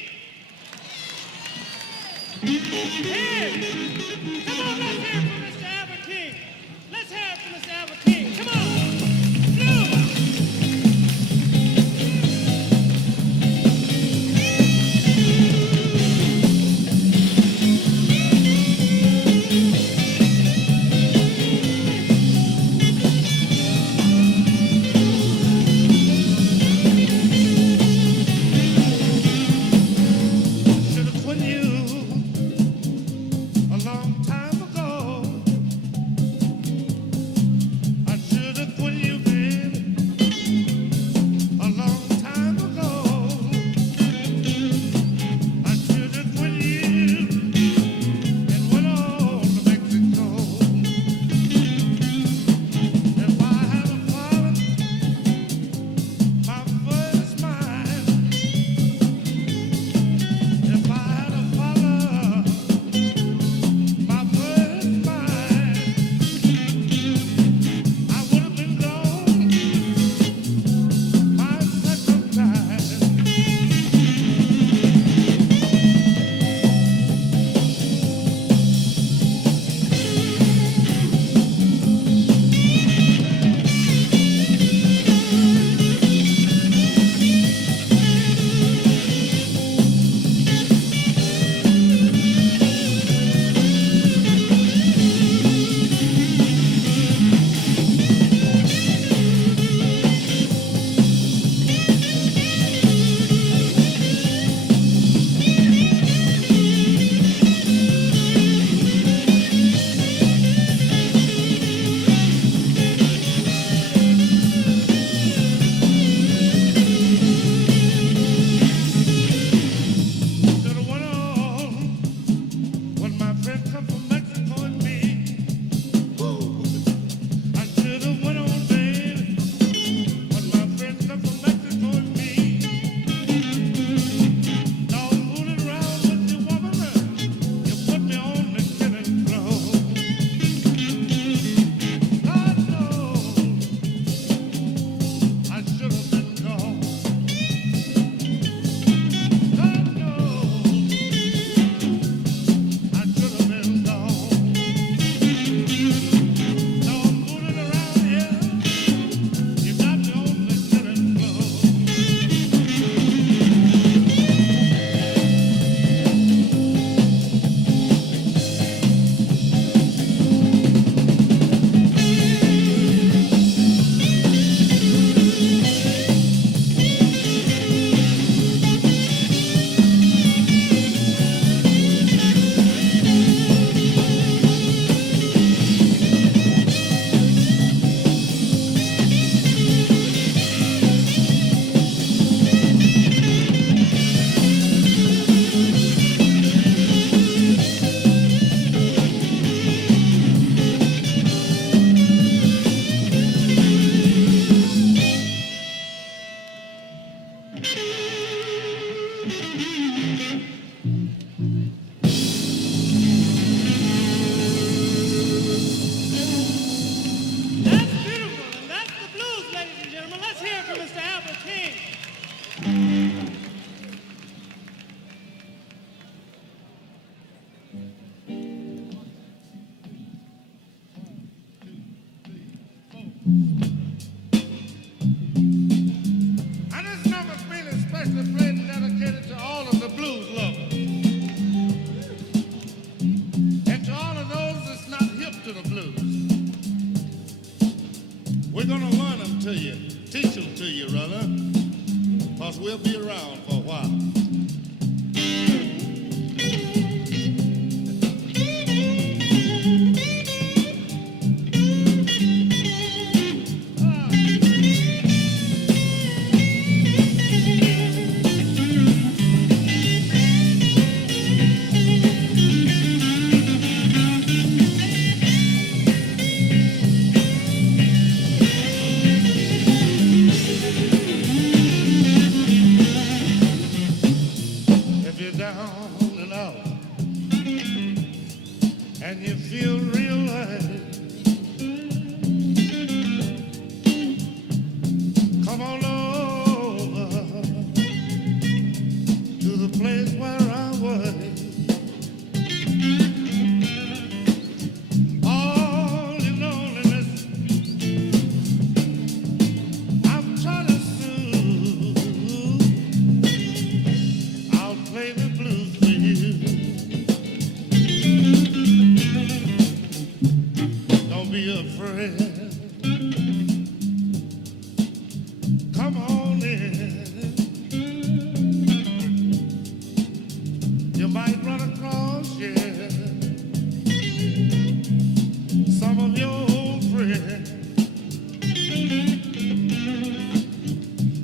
Here. Come on, let's hear it for Mr. Albert King. Let's hear it for Mr. Albert King. Come on. Blue. Should have quit you a long time ago. And this number's been especially played and dedicated to all of the blues lovers. And to all of those that's not hip to the blues. We're gonna learn them to you, teach them to you, brother. Because we'll be around for a while. If you're down and out and you feel real light, come on over to the place where I was. All your loneliness, I'm trying to soothe. I'll play the blues for you. Don't be afraid. Come on in. You might run across, yeah, some of your old friends.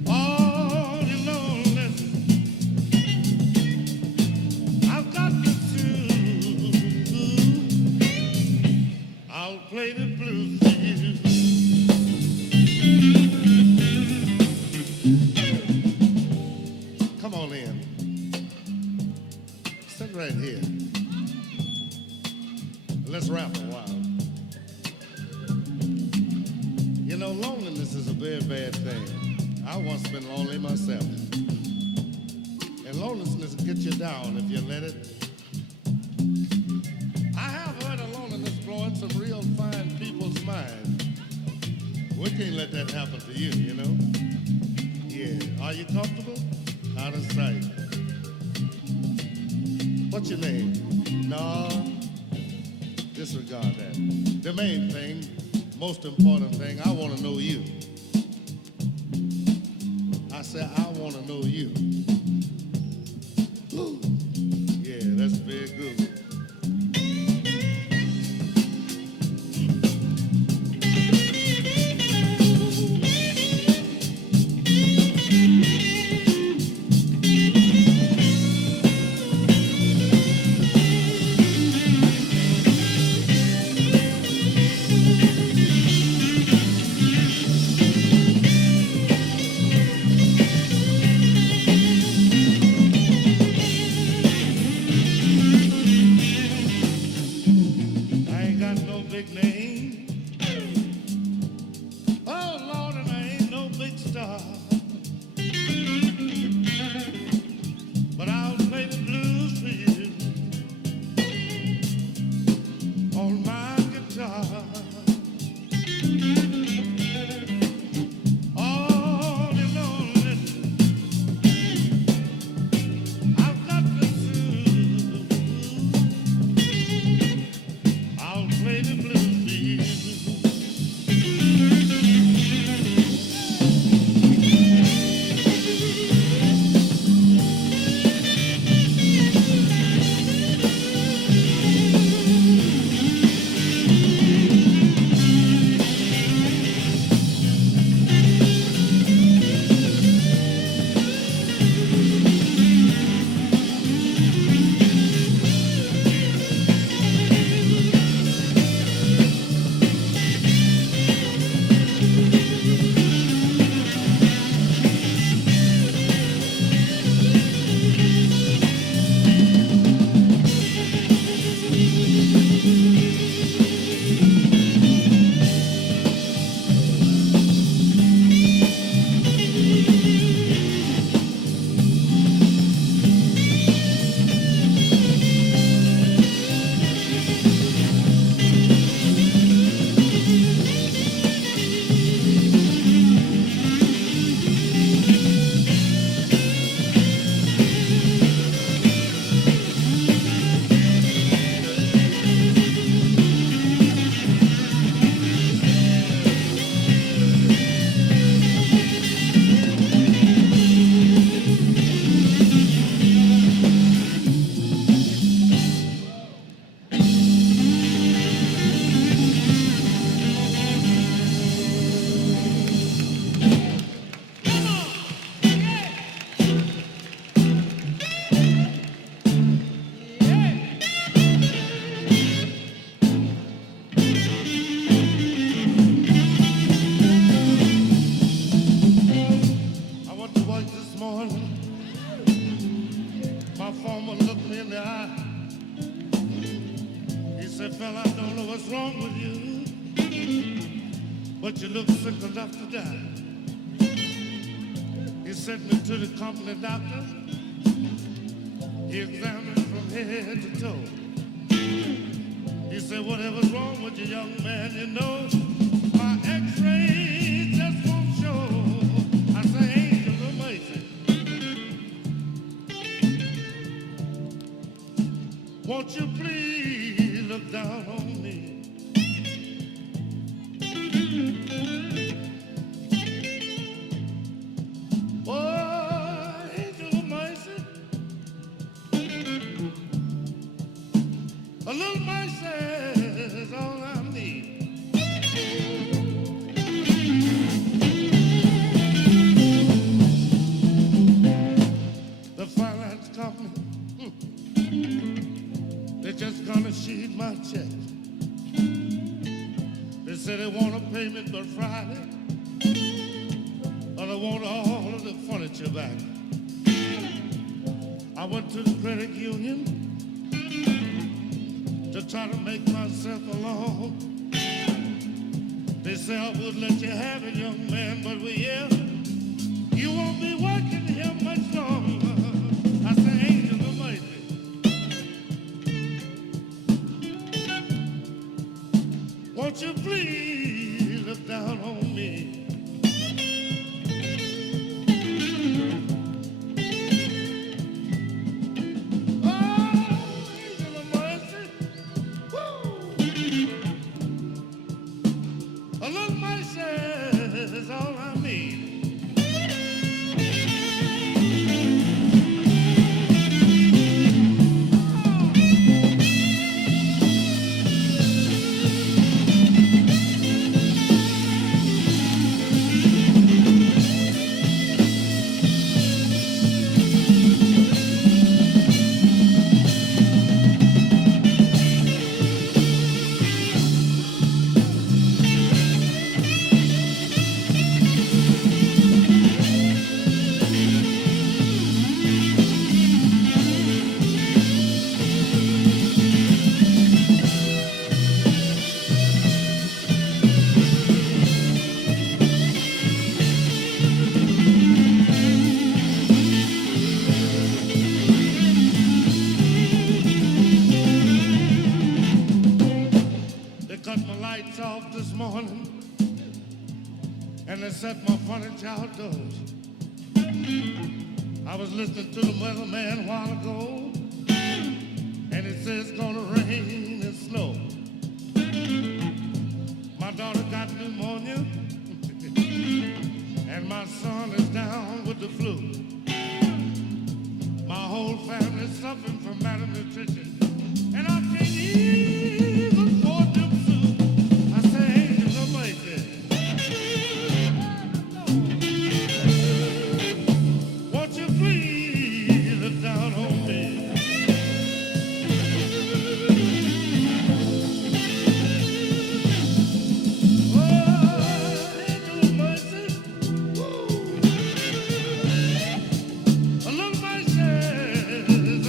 All your loneliness, I've got to soothe. I'll play the blues for you. Come on in. Sit right here. Let's rap a while. You know, loneliness is a very bad thing. I once been lonely myself. And loneliness gets you down if you let it. I have heard of loneliness blowing some real fine people's minds. We can't let that happen to you, you know? Yeah. Are you comfortable? Out of sight. What's your name? No. Disregard that. The main thing, most important thing, I want to know you. I said, I want to know you. Ooh. Yeah, that's very good. My foreman looked me in the eye. He said, fella, I don't know what's wrong with you, but you look sick enough to die. He sent me to the company doctor. He examined me from head to toe. He said, whatever's wrong with you, young man, you know, my x-rays just won't show. I say, angel of mercy, won't you please look down on me? Oh, angel of mercy, a little mercy is all I need. The finance company, they're just gonna sheet my check. They say they want a payment by Friday, or they want all of the furniture back. I went to the credit union to try to make myself alone. They say I would let you have it, young man, but you won't be working here much longer. I say, angel of mercy, won't you please look down on me? A little mercy is all I need. Off this morning, and they set my furniture outdoors. I was listening to the weatherman a while ago, and it says it's gonna rain and snow. My daughter got pneumonia, and my son is down with the flu. My whole family's suffering from malnutrition, and I can't even afford them soup. I say, angel of mercy, won't you please look down on me? Oh, angel of mercy, a little mercy is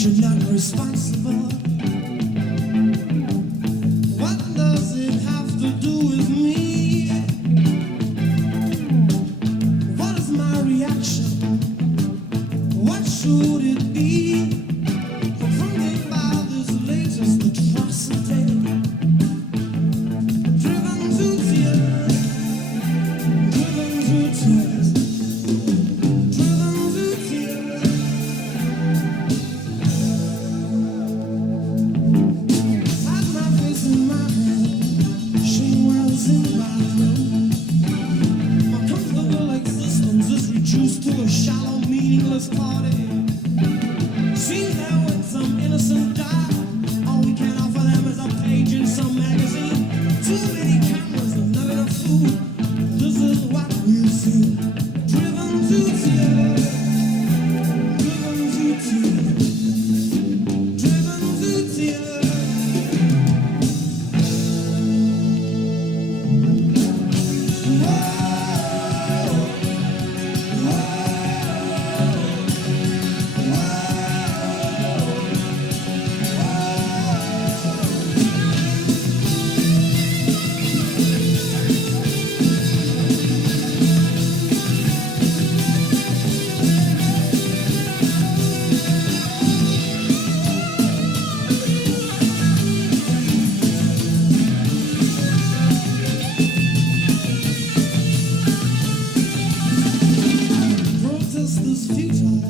you're not responsible. What does it have to do with me? What is my reaction? What should it be? Confronted by this latest atrocity, driven to tears, driven to tears, driven to tears. Had my face in my hand, shame wells in my throat. My comfortable existence is reduced to a shallow, meaningless party. Seems that when some innocent die, all we can offer them is a page in some magazine. Too many cameras and not enough food. This is what we've seen. Driven to tears, driven to tears, driven to tears. Protest is futile.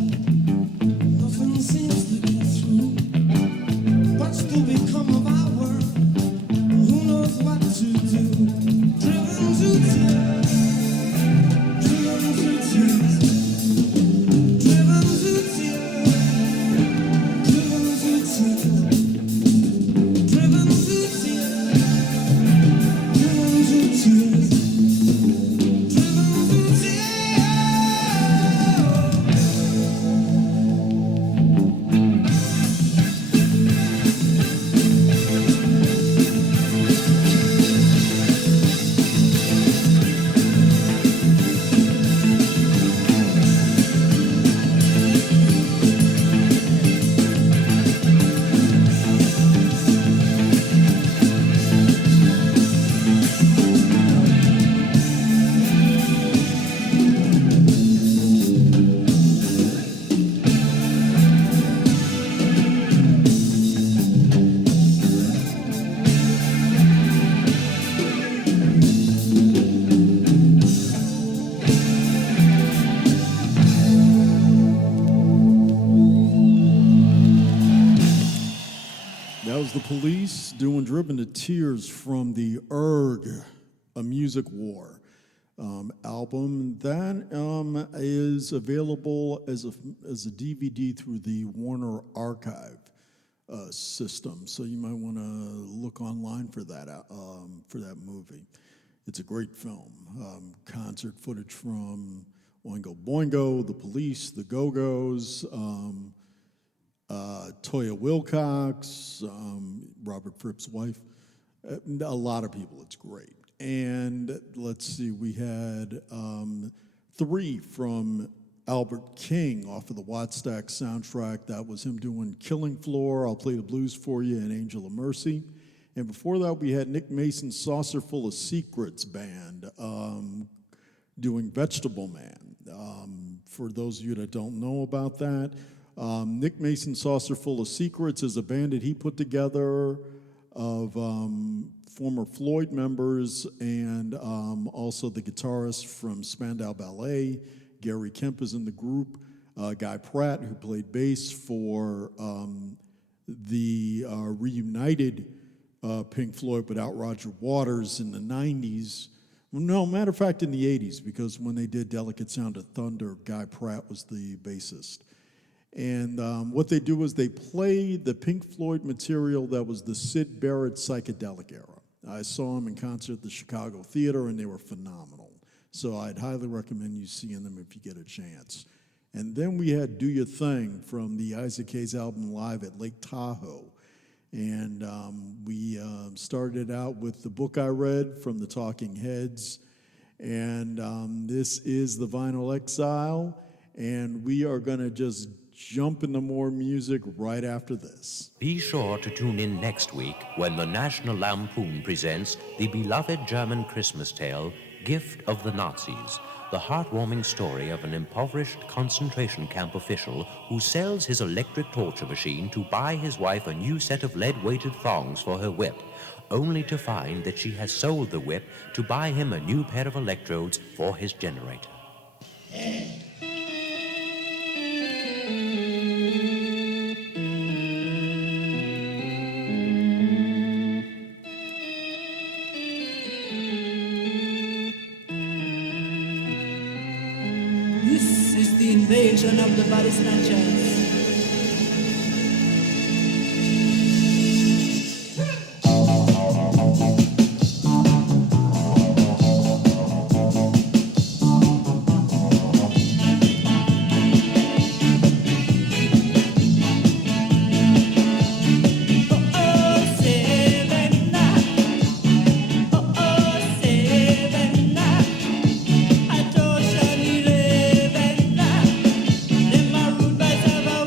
Nothing seems to get through. What's to become of our world? Who knows what to do? Driven to tears, driven to tears, driven to tears, driven to tears, driven to tears, driven to tears, driven to tears. That was the Police doing Driven to Tears from the Erg, A Music War album. That is available as a DVD through the Warner Archive system. So you might want to look online for that movie. It's a great film. Concert footage from Oingo Boingo, the Police, the Go-Go's, Toya Wilcox, Robert Fripp's wife, a lot of people. It's great. And let's see, we had 3 from Albert King off of the Wattstax soundtrack. That was him doing Killing Floor, I'll Play the Blues for You, and Angel of Mercy. And before that, we had Nick Mason's Saucerful of Secrets band doing Vegetable Man. For those of you that don't know about that, Nick Mason's Saucerful of Secrets is a band that he put together of former Floyd members and also the guitarist from Spandau Ballet. Gary Kemp is in the group. Guy Pratt, who played bass for the reunited Pink Floyd without Roger Waters in the 90s. Well, no, matter of fact, in the 80s, because when they did Delicate Sound of Thunder, Guy Pratt was the bassist. And what they do is they play the Pink Floyd material that was the Syd Barrett psychedelic era. I saw them in concert at the Chicago Theater, and they were phenomenal. So I'd highly recommend you seeing them if you get a chance. And then we had Do Your Thing from the Isaac Hayes album Live at Lake Tahoe. And we started out with the book I read from the Talking Heads. And this is the Vinyl Exile. And we are going to just jump into more music right after this. Be sure to tune in next week when the National Lampoon presents the beloved German Christmas tale, Gift of the Nazis, the heartwarming story of an impoverished concentration camp official who sells his electric torture machine to buy his wife a new set of lead-weighted thongs for her whip, only to find that she has sold the whip to buy him a new pair of electrodes for his generator. This is the invasion of the Bodysnatchers. Them a rude boys have a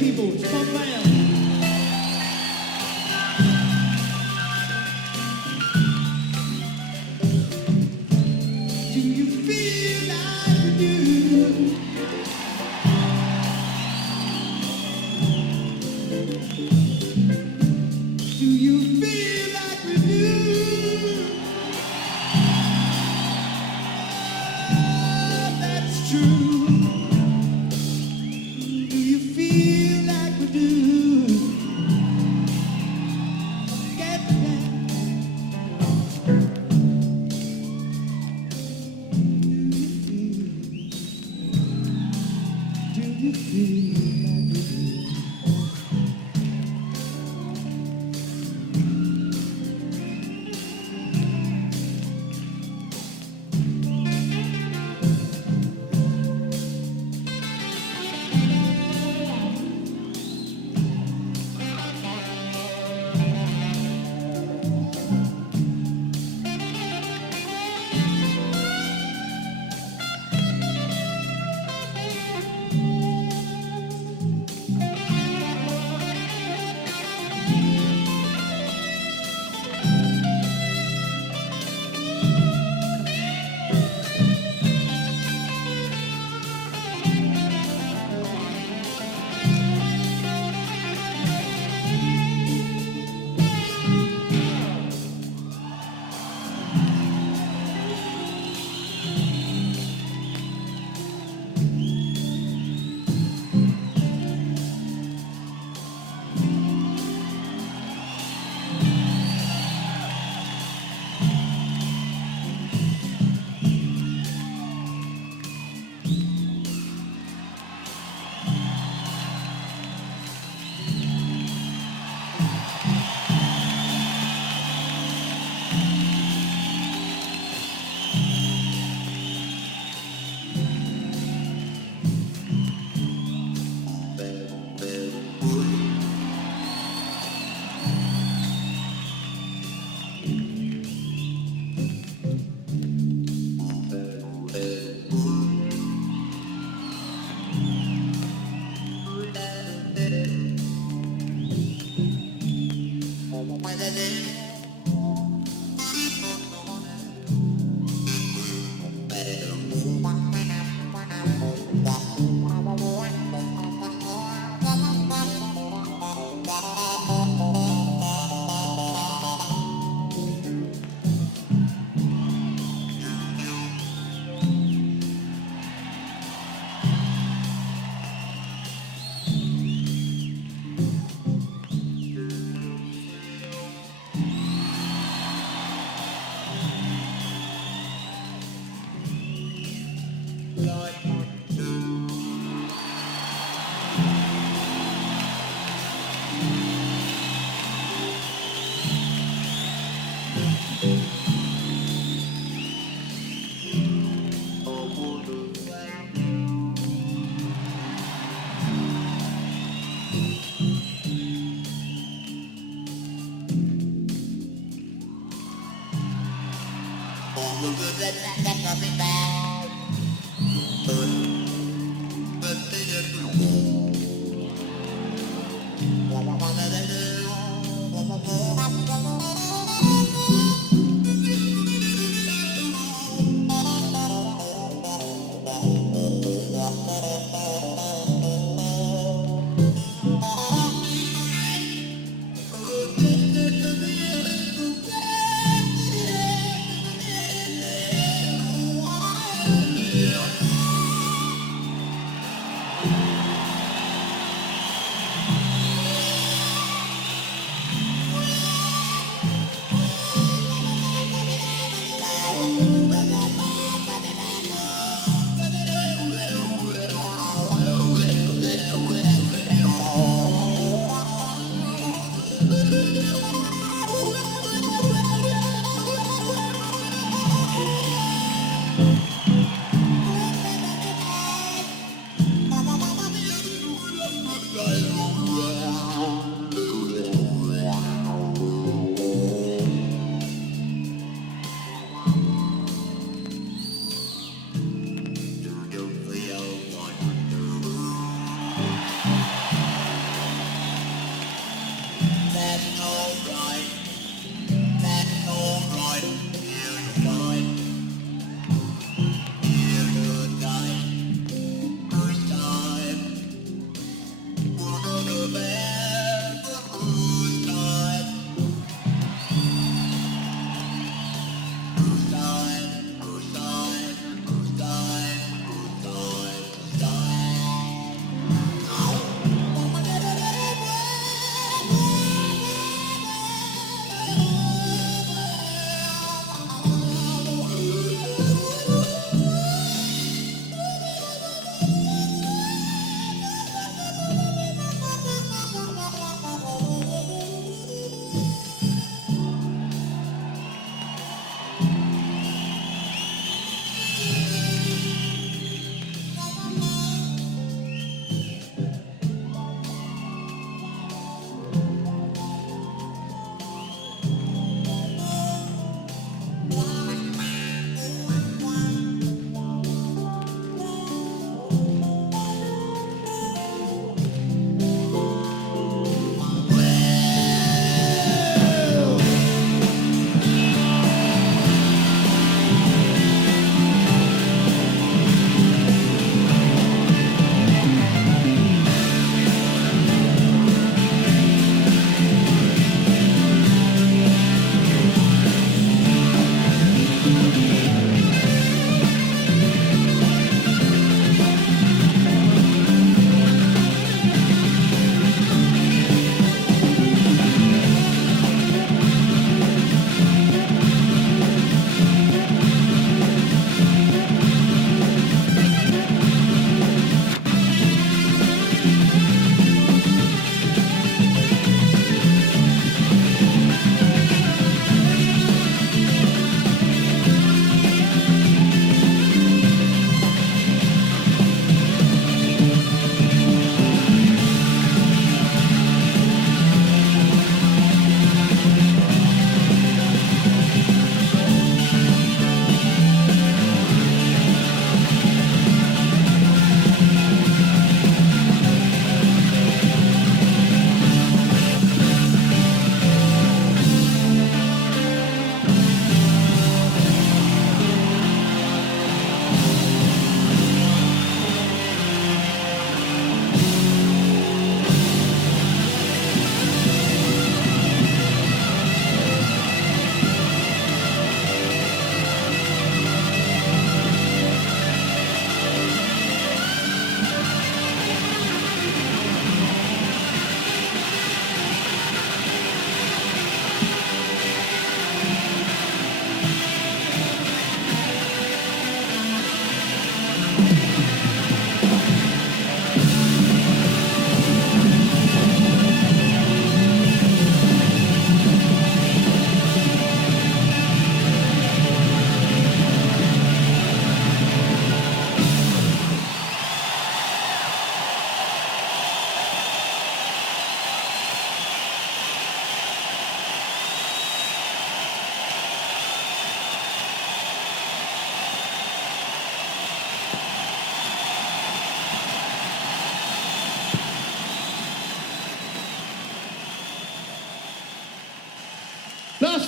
keyboards. Come on, man. Do you feel like you do? You feel like we do? That's true. Do you feel like we do? Get down. Do you feel like we do?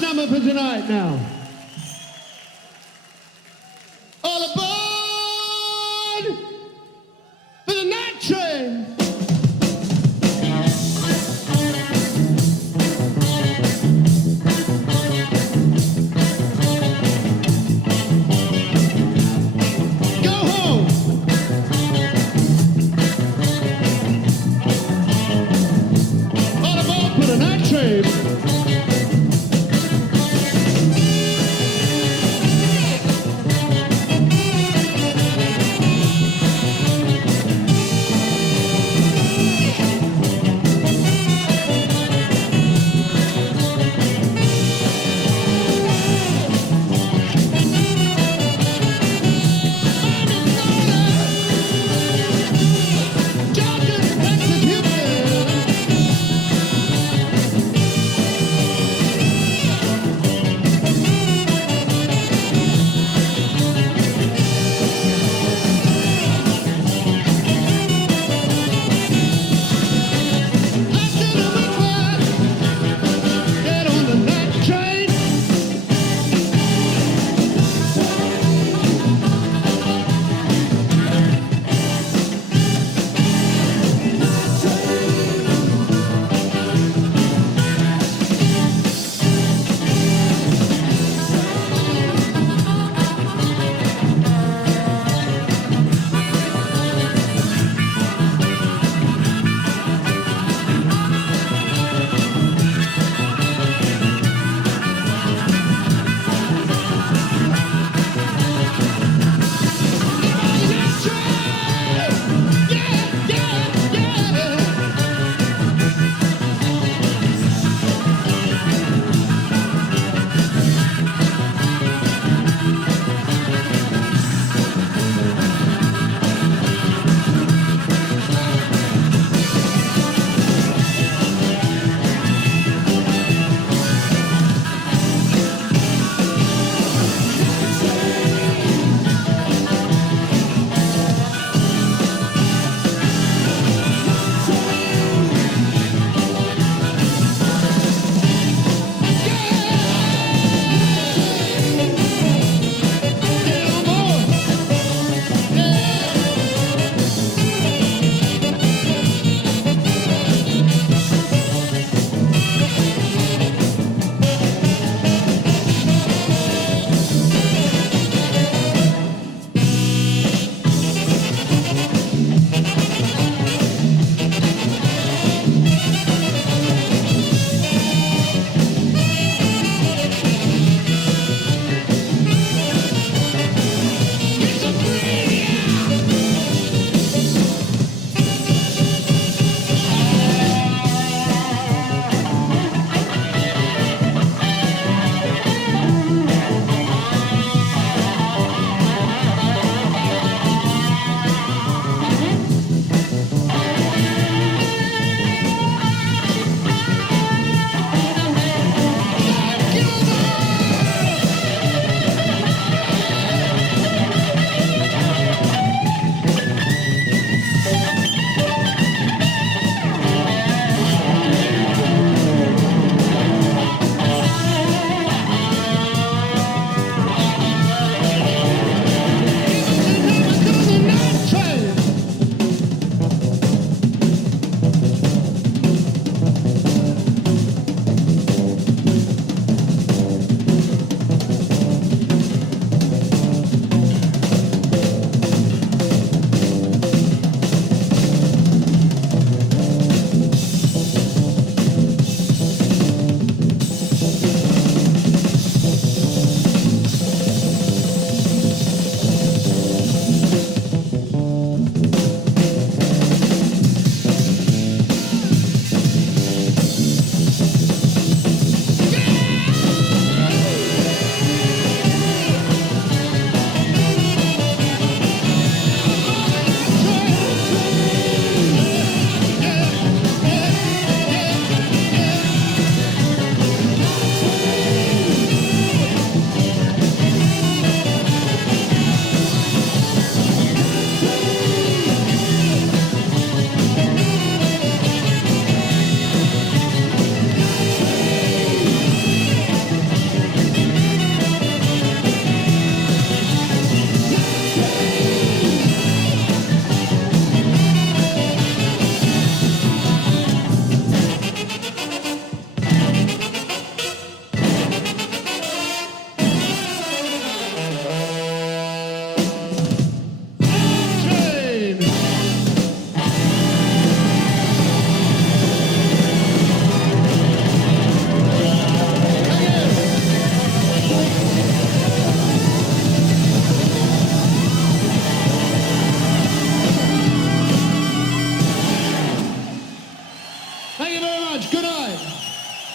number for tonight now. All aboard for the night train. Go home. All aboard for the night train.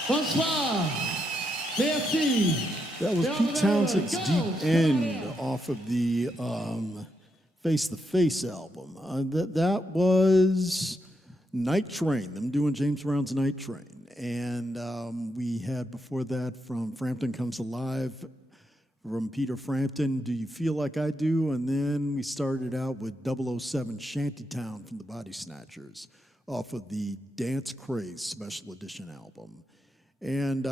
Bonsoir. Merci. That was Pete Townshend's Deep End off of the Face the Face album. That was Night Train, them doing James Brown's Night Train. And we had before that from Frampton Comes Alive, from Peter Frampton, Do You Feel Like I Do? And then we started out with 007 Shantytown from the Bodysnatchers off of the Dance Craze Special Edition album. And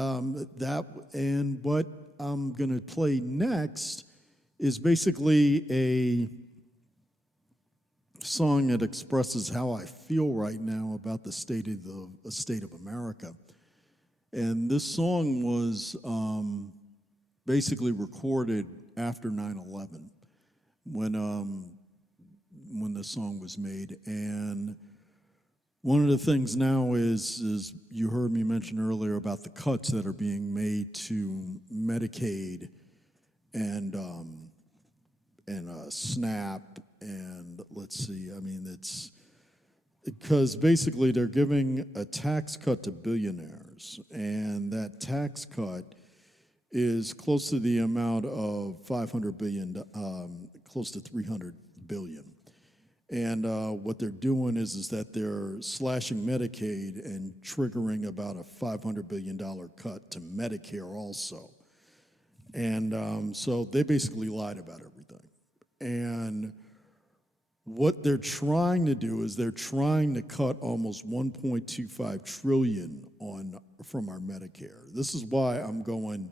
what I'm going to play next is basically a song that expresses how I feel right now about the state of America. And this song was basically recorded after 9/11 when the song was made. And one of the things now is you heard me mention earlier about the cuts that are being made to Medicaid and SNAP, and let's see, I mean, it's because basically they're giving a tax cut to billionaires, and that tax cut is close to the amount of $500 billion, close to $300 billion. And what they're doing is that they're slashing Medicaid and triggering about a $500 billion cut to Medicare also. And so they basically lied about everything. And what they're trying to do is they're trying to cut almost $1.25 trillion from our Medicare. This is why I'm going,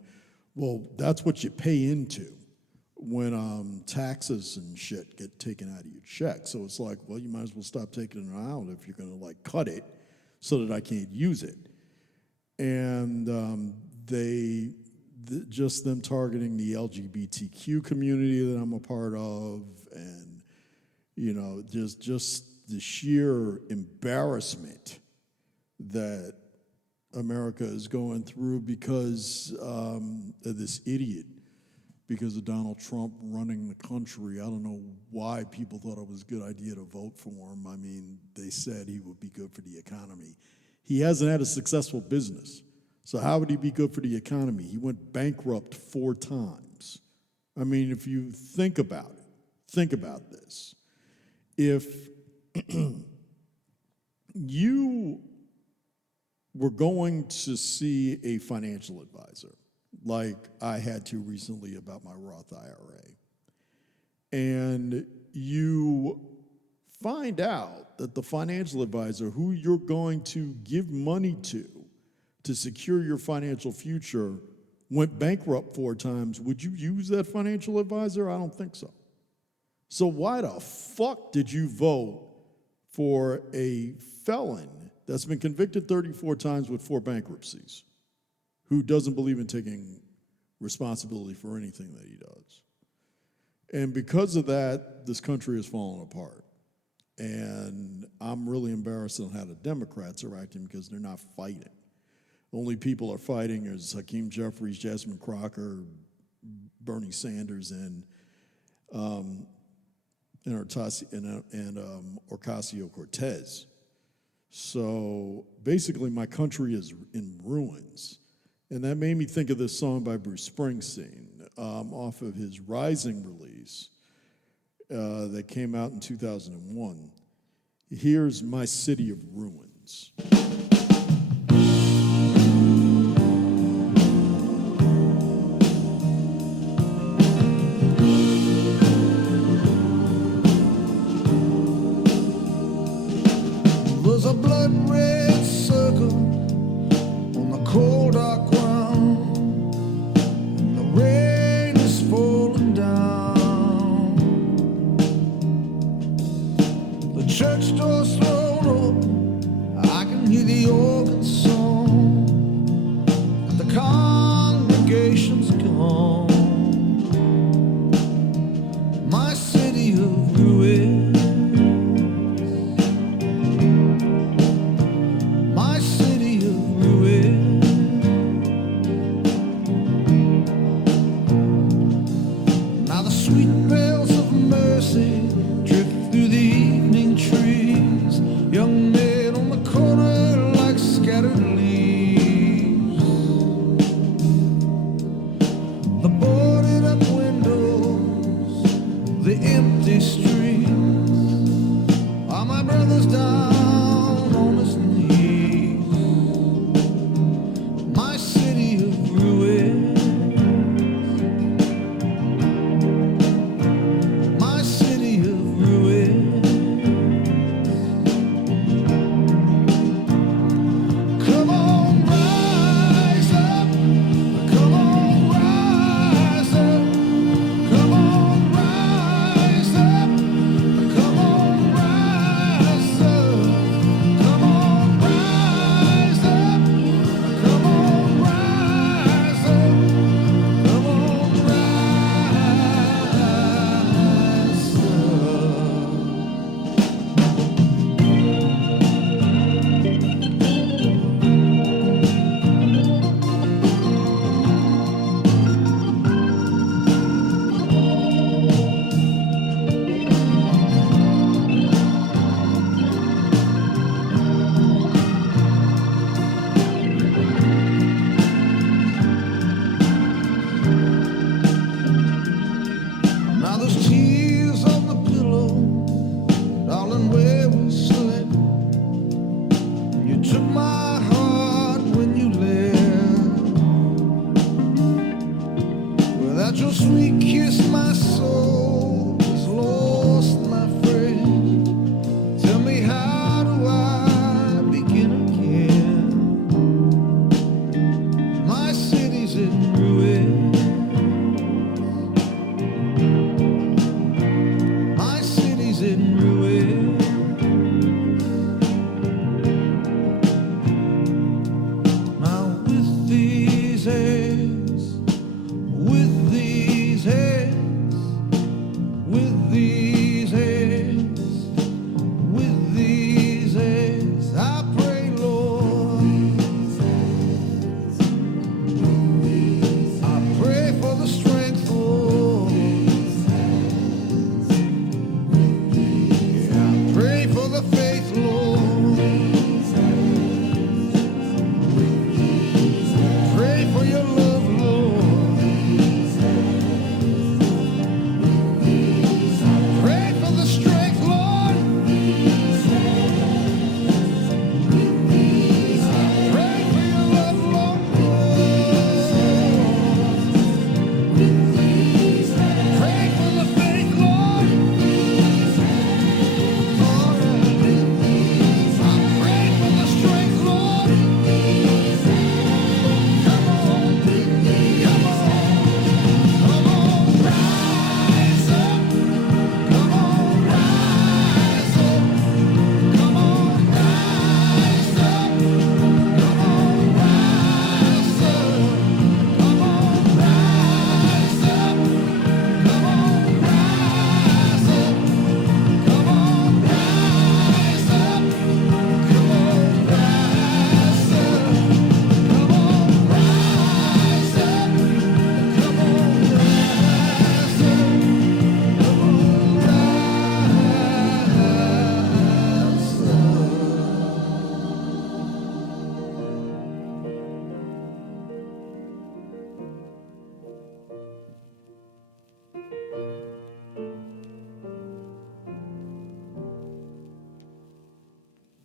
well, that's what you pay into when taxes and shit get taken out of your check. So it's like, well, you might as well stop taking it out if you're going to like cut it so that I can't use it. And just them targeting the LGBTQ community that I'm a part of, and you know, just the sheer embarrassment that America is going through because of this idiot, because of Donald Trump running the country. I don't know why people thought it was a good idea to vote for him. I mean, they said he would be good for the economy. He hasn't had a successful business. So how would he be good for the economy? He went bankrupt 4 times. I mean, if you think about it, think about this. If you were going to see a financial advisor, like I had to recently about my Roth IRA, and you find out that the financial advisor who you're going to give money to secure your financial future went bankrupt 4 times, would you use that financial advisor? I don't think so. So why the fuck did you vote for a felon that's been convicted 34 times with 4 bankruptcies, who doesn't believe in taking responsibility for anything that he does? And because of that, this country has fallen apart. And I'm really embarrassed on how the Democrats are acting because they're not fighting. Only people are fighting is Hakeem Jeffries, Jasmine Crocker, Bernie Sanders, and Ocasio-Cortez. So basically, my country is in ruins. And that made me think of this song by Bruce Springsteen off of his Rising release that came out in 2001. Here's My City of Ruins. There's a blood red circle on the cold dark ground, and the rain is falling down. The church doors thrown open, I can hear the organ song, and the congregation's gone. My city of ruins.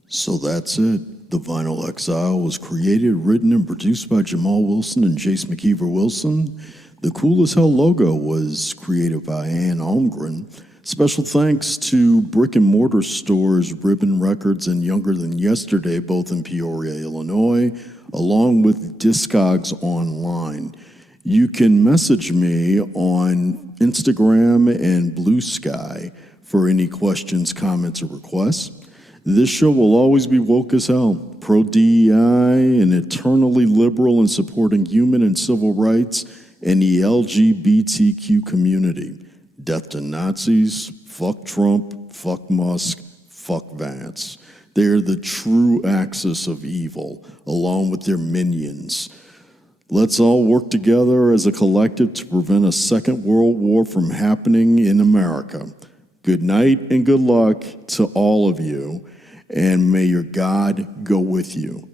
So that's it. The Vinyl Exile was created, written, and produced by Jamal Wilson and Jace McKeever Wilson. The Cool as Hell logo was created by Ann Almgren. Special thanks to brick and mortar stores Ribbon Records and Younger Than Yesterday, both in Peoria, Illinois, along with Discogs Online. You can message me on Instagram and Blue Sky for any questions, comments, or requests. This show will always be woke as hell, pro-DEI, and eternally liberal in supporting human and civil rights and the LGBTQ community. Death to Nazis, fuck Trump, fuck Musk, fuck Vance. They are the true axis of evil, along with their minions. Let's all work together as a collective to prevent a second world war from happening in America. Good night and good luck to all of you, and may your God go with you.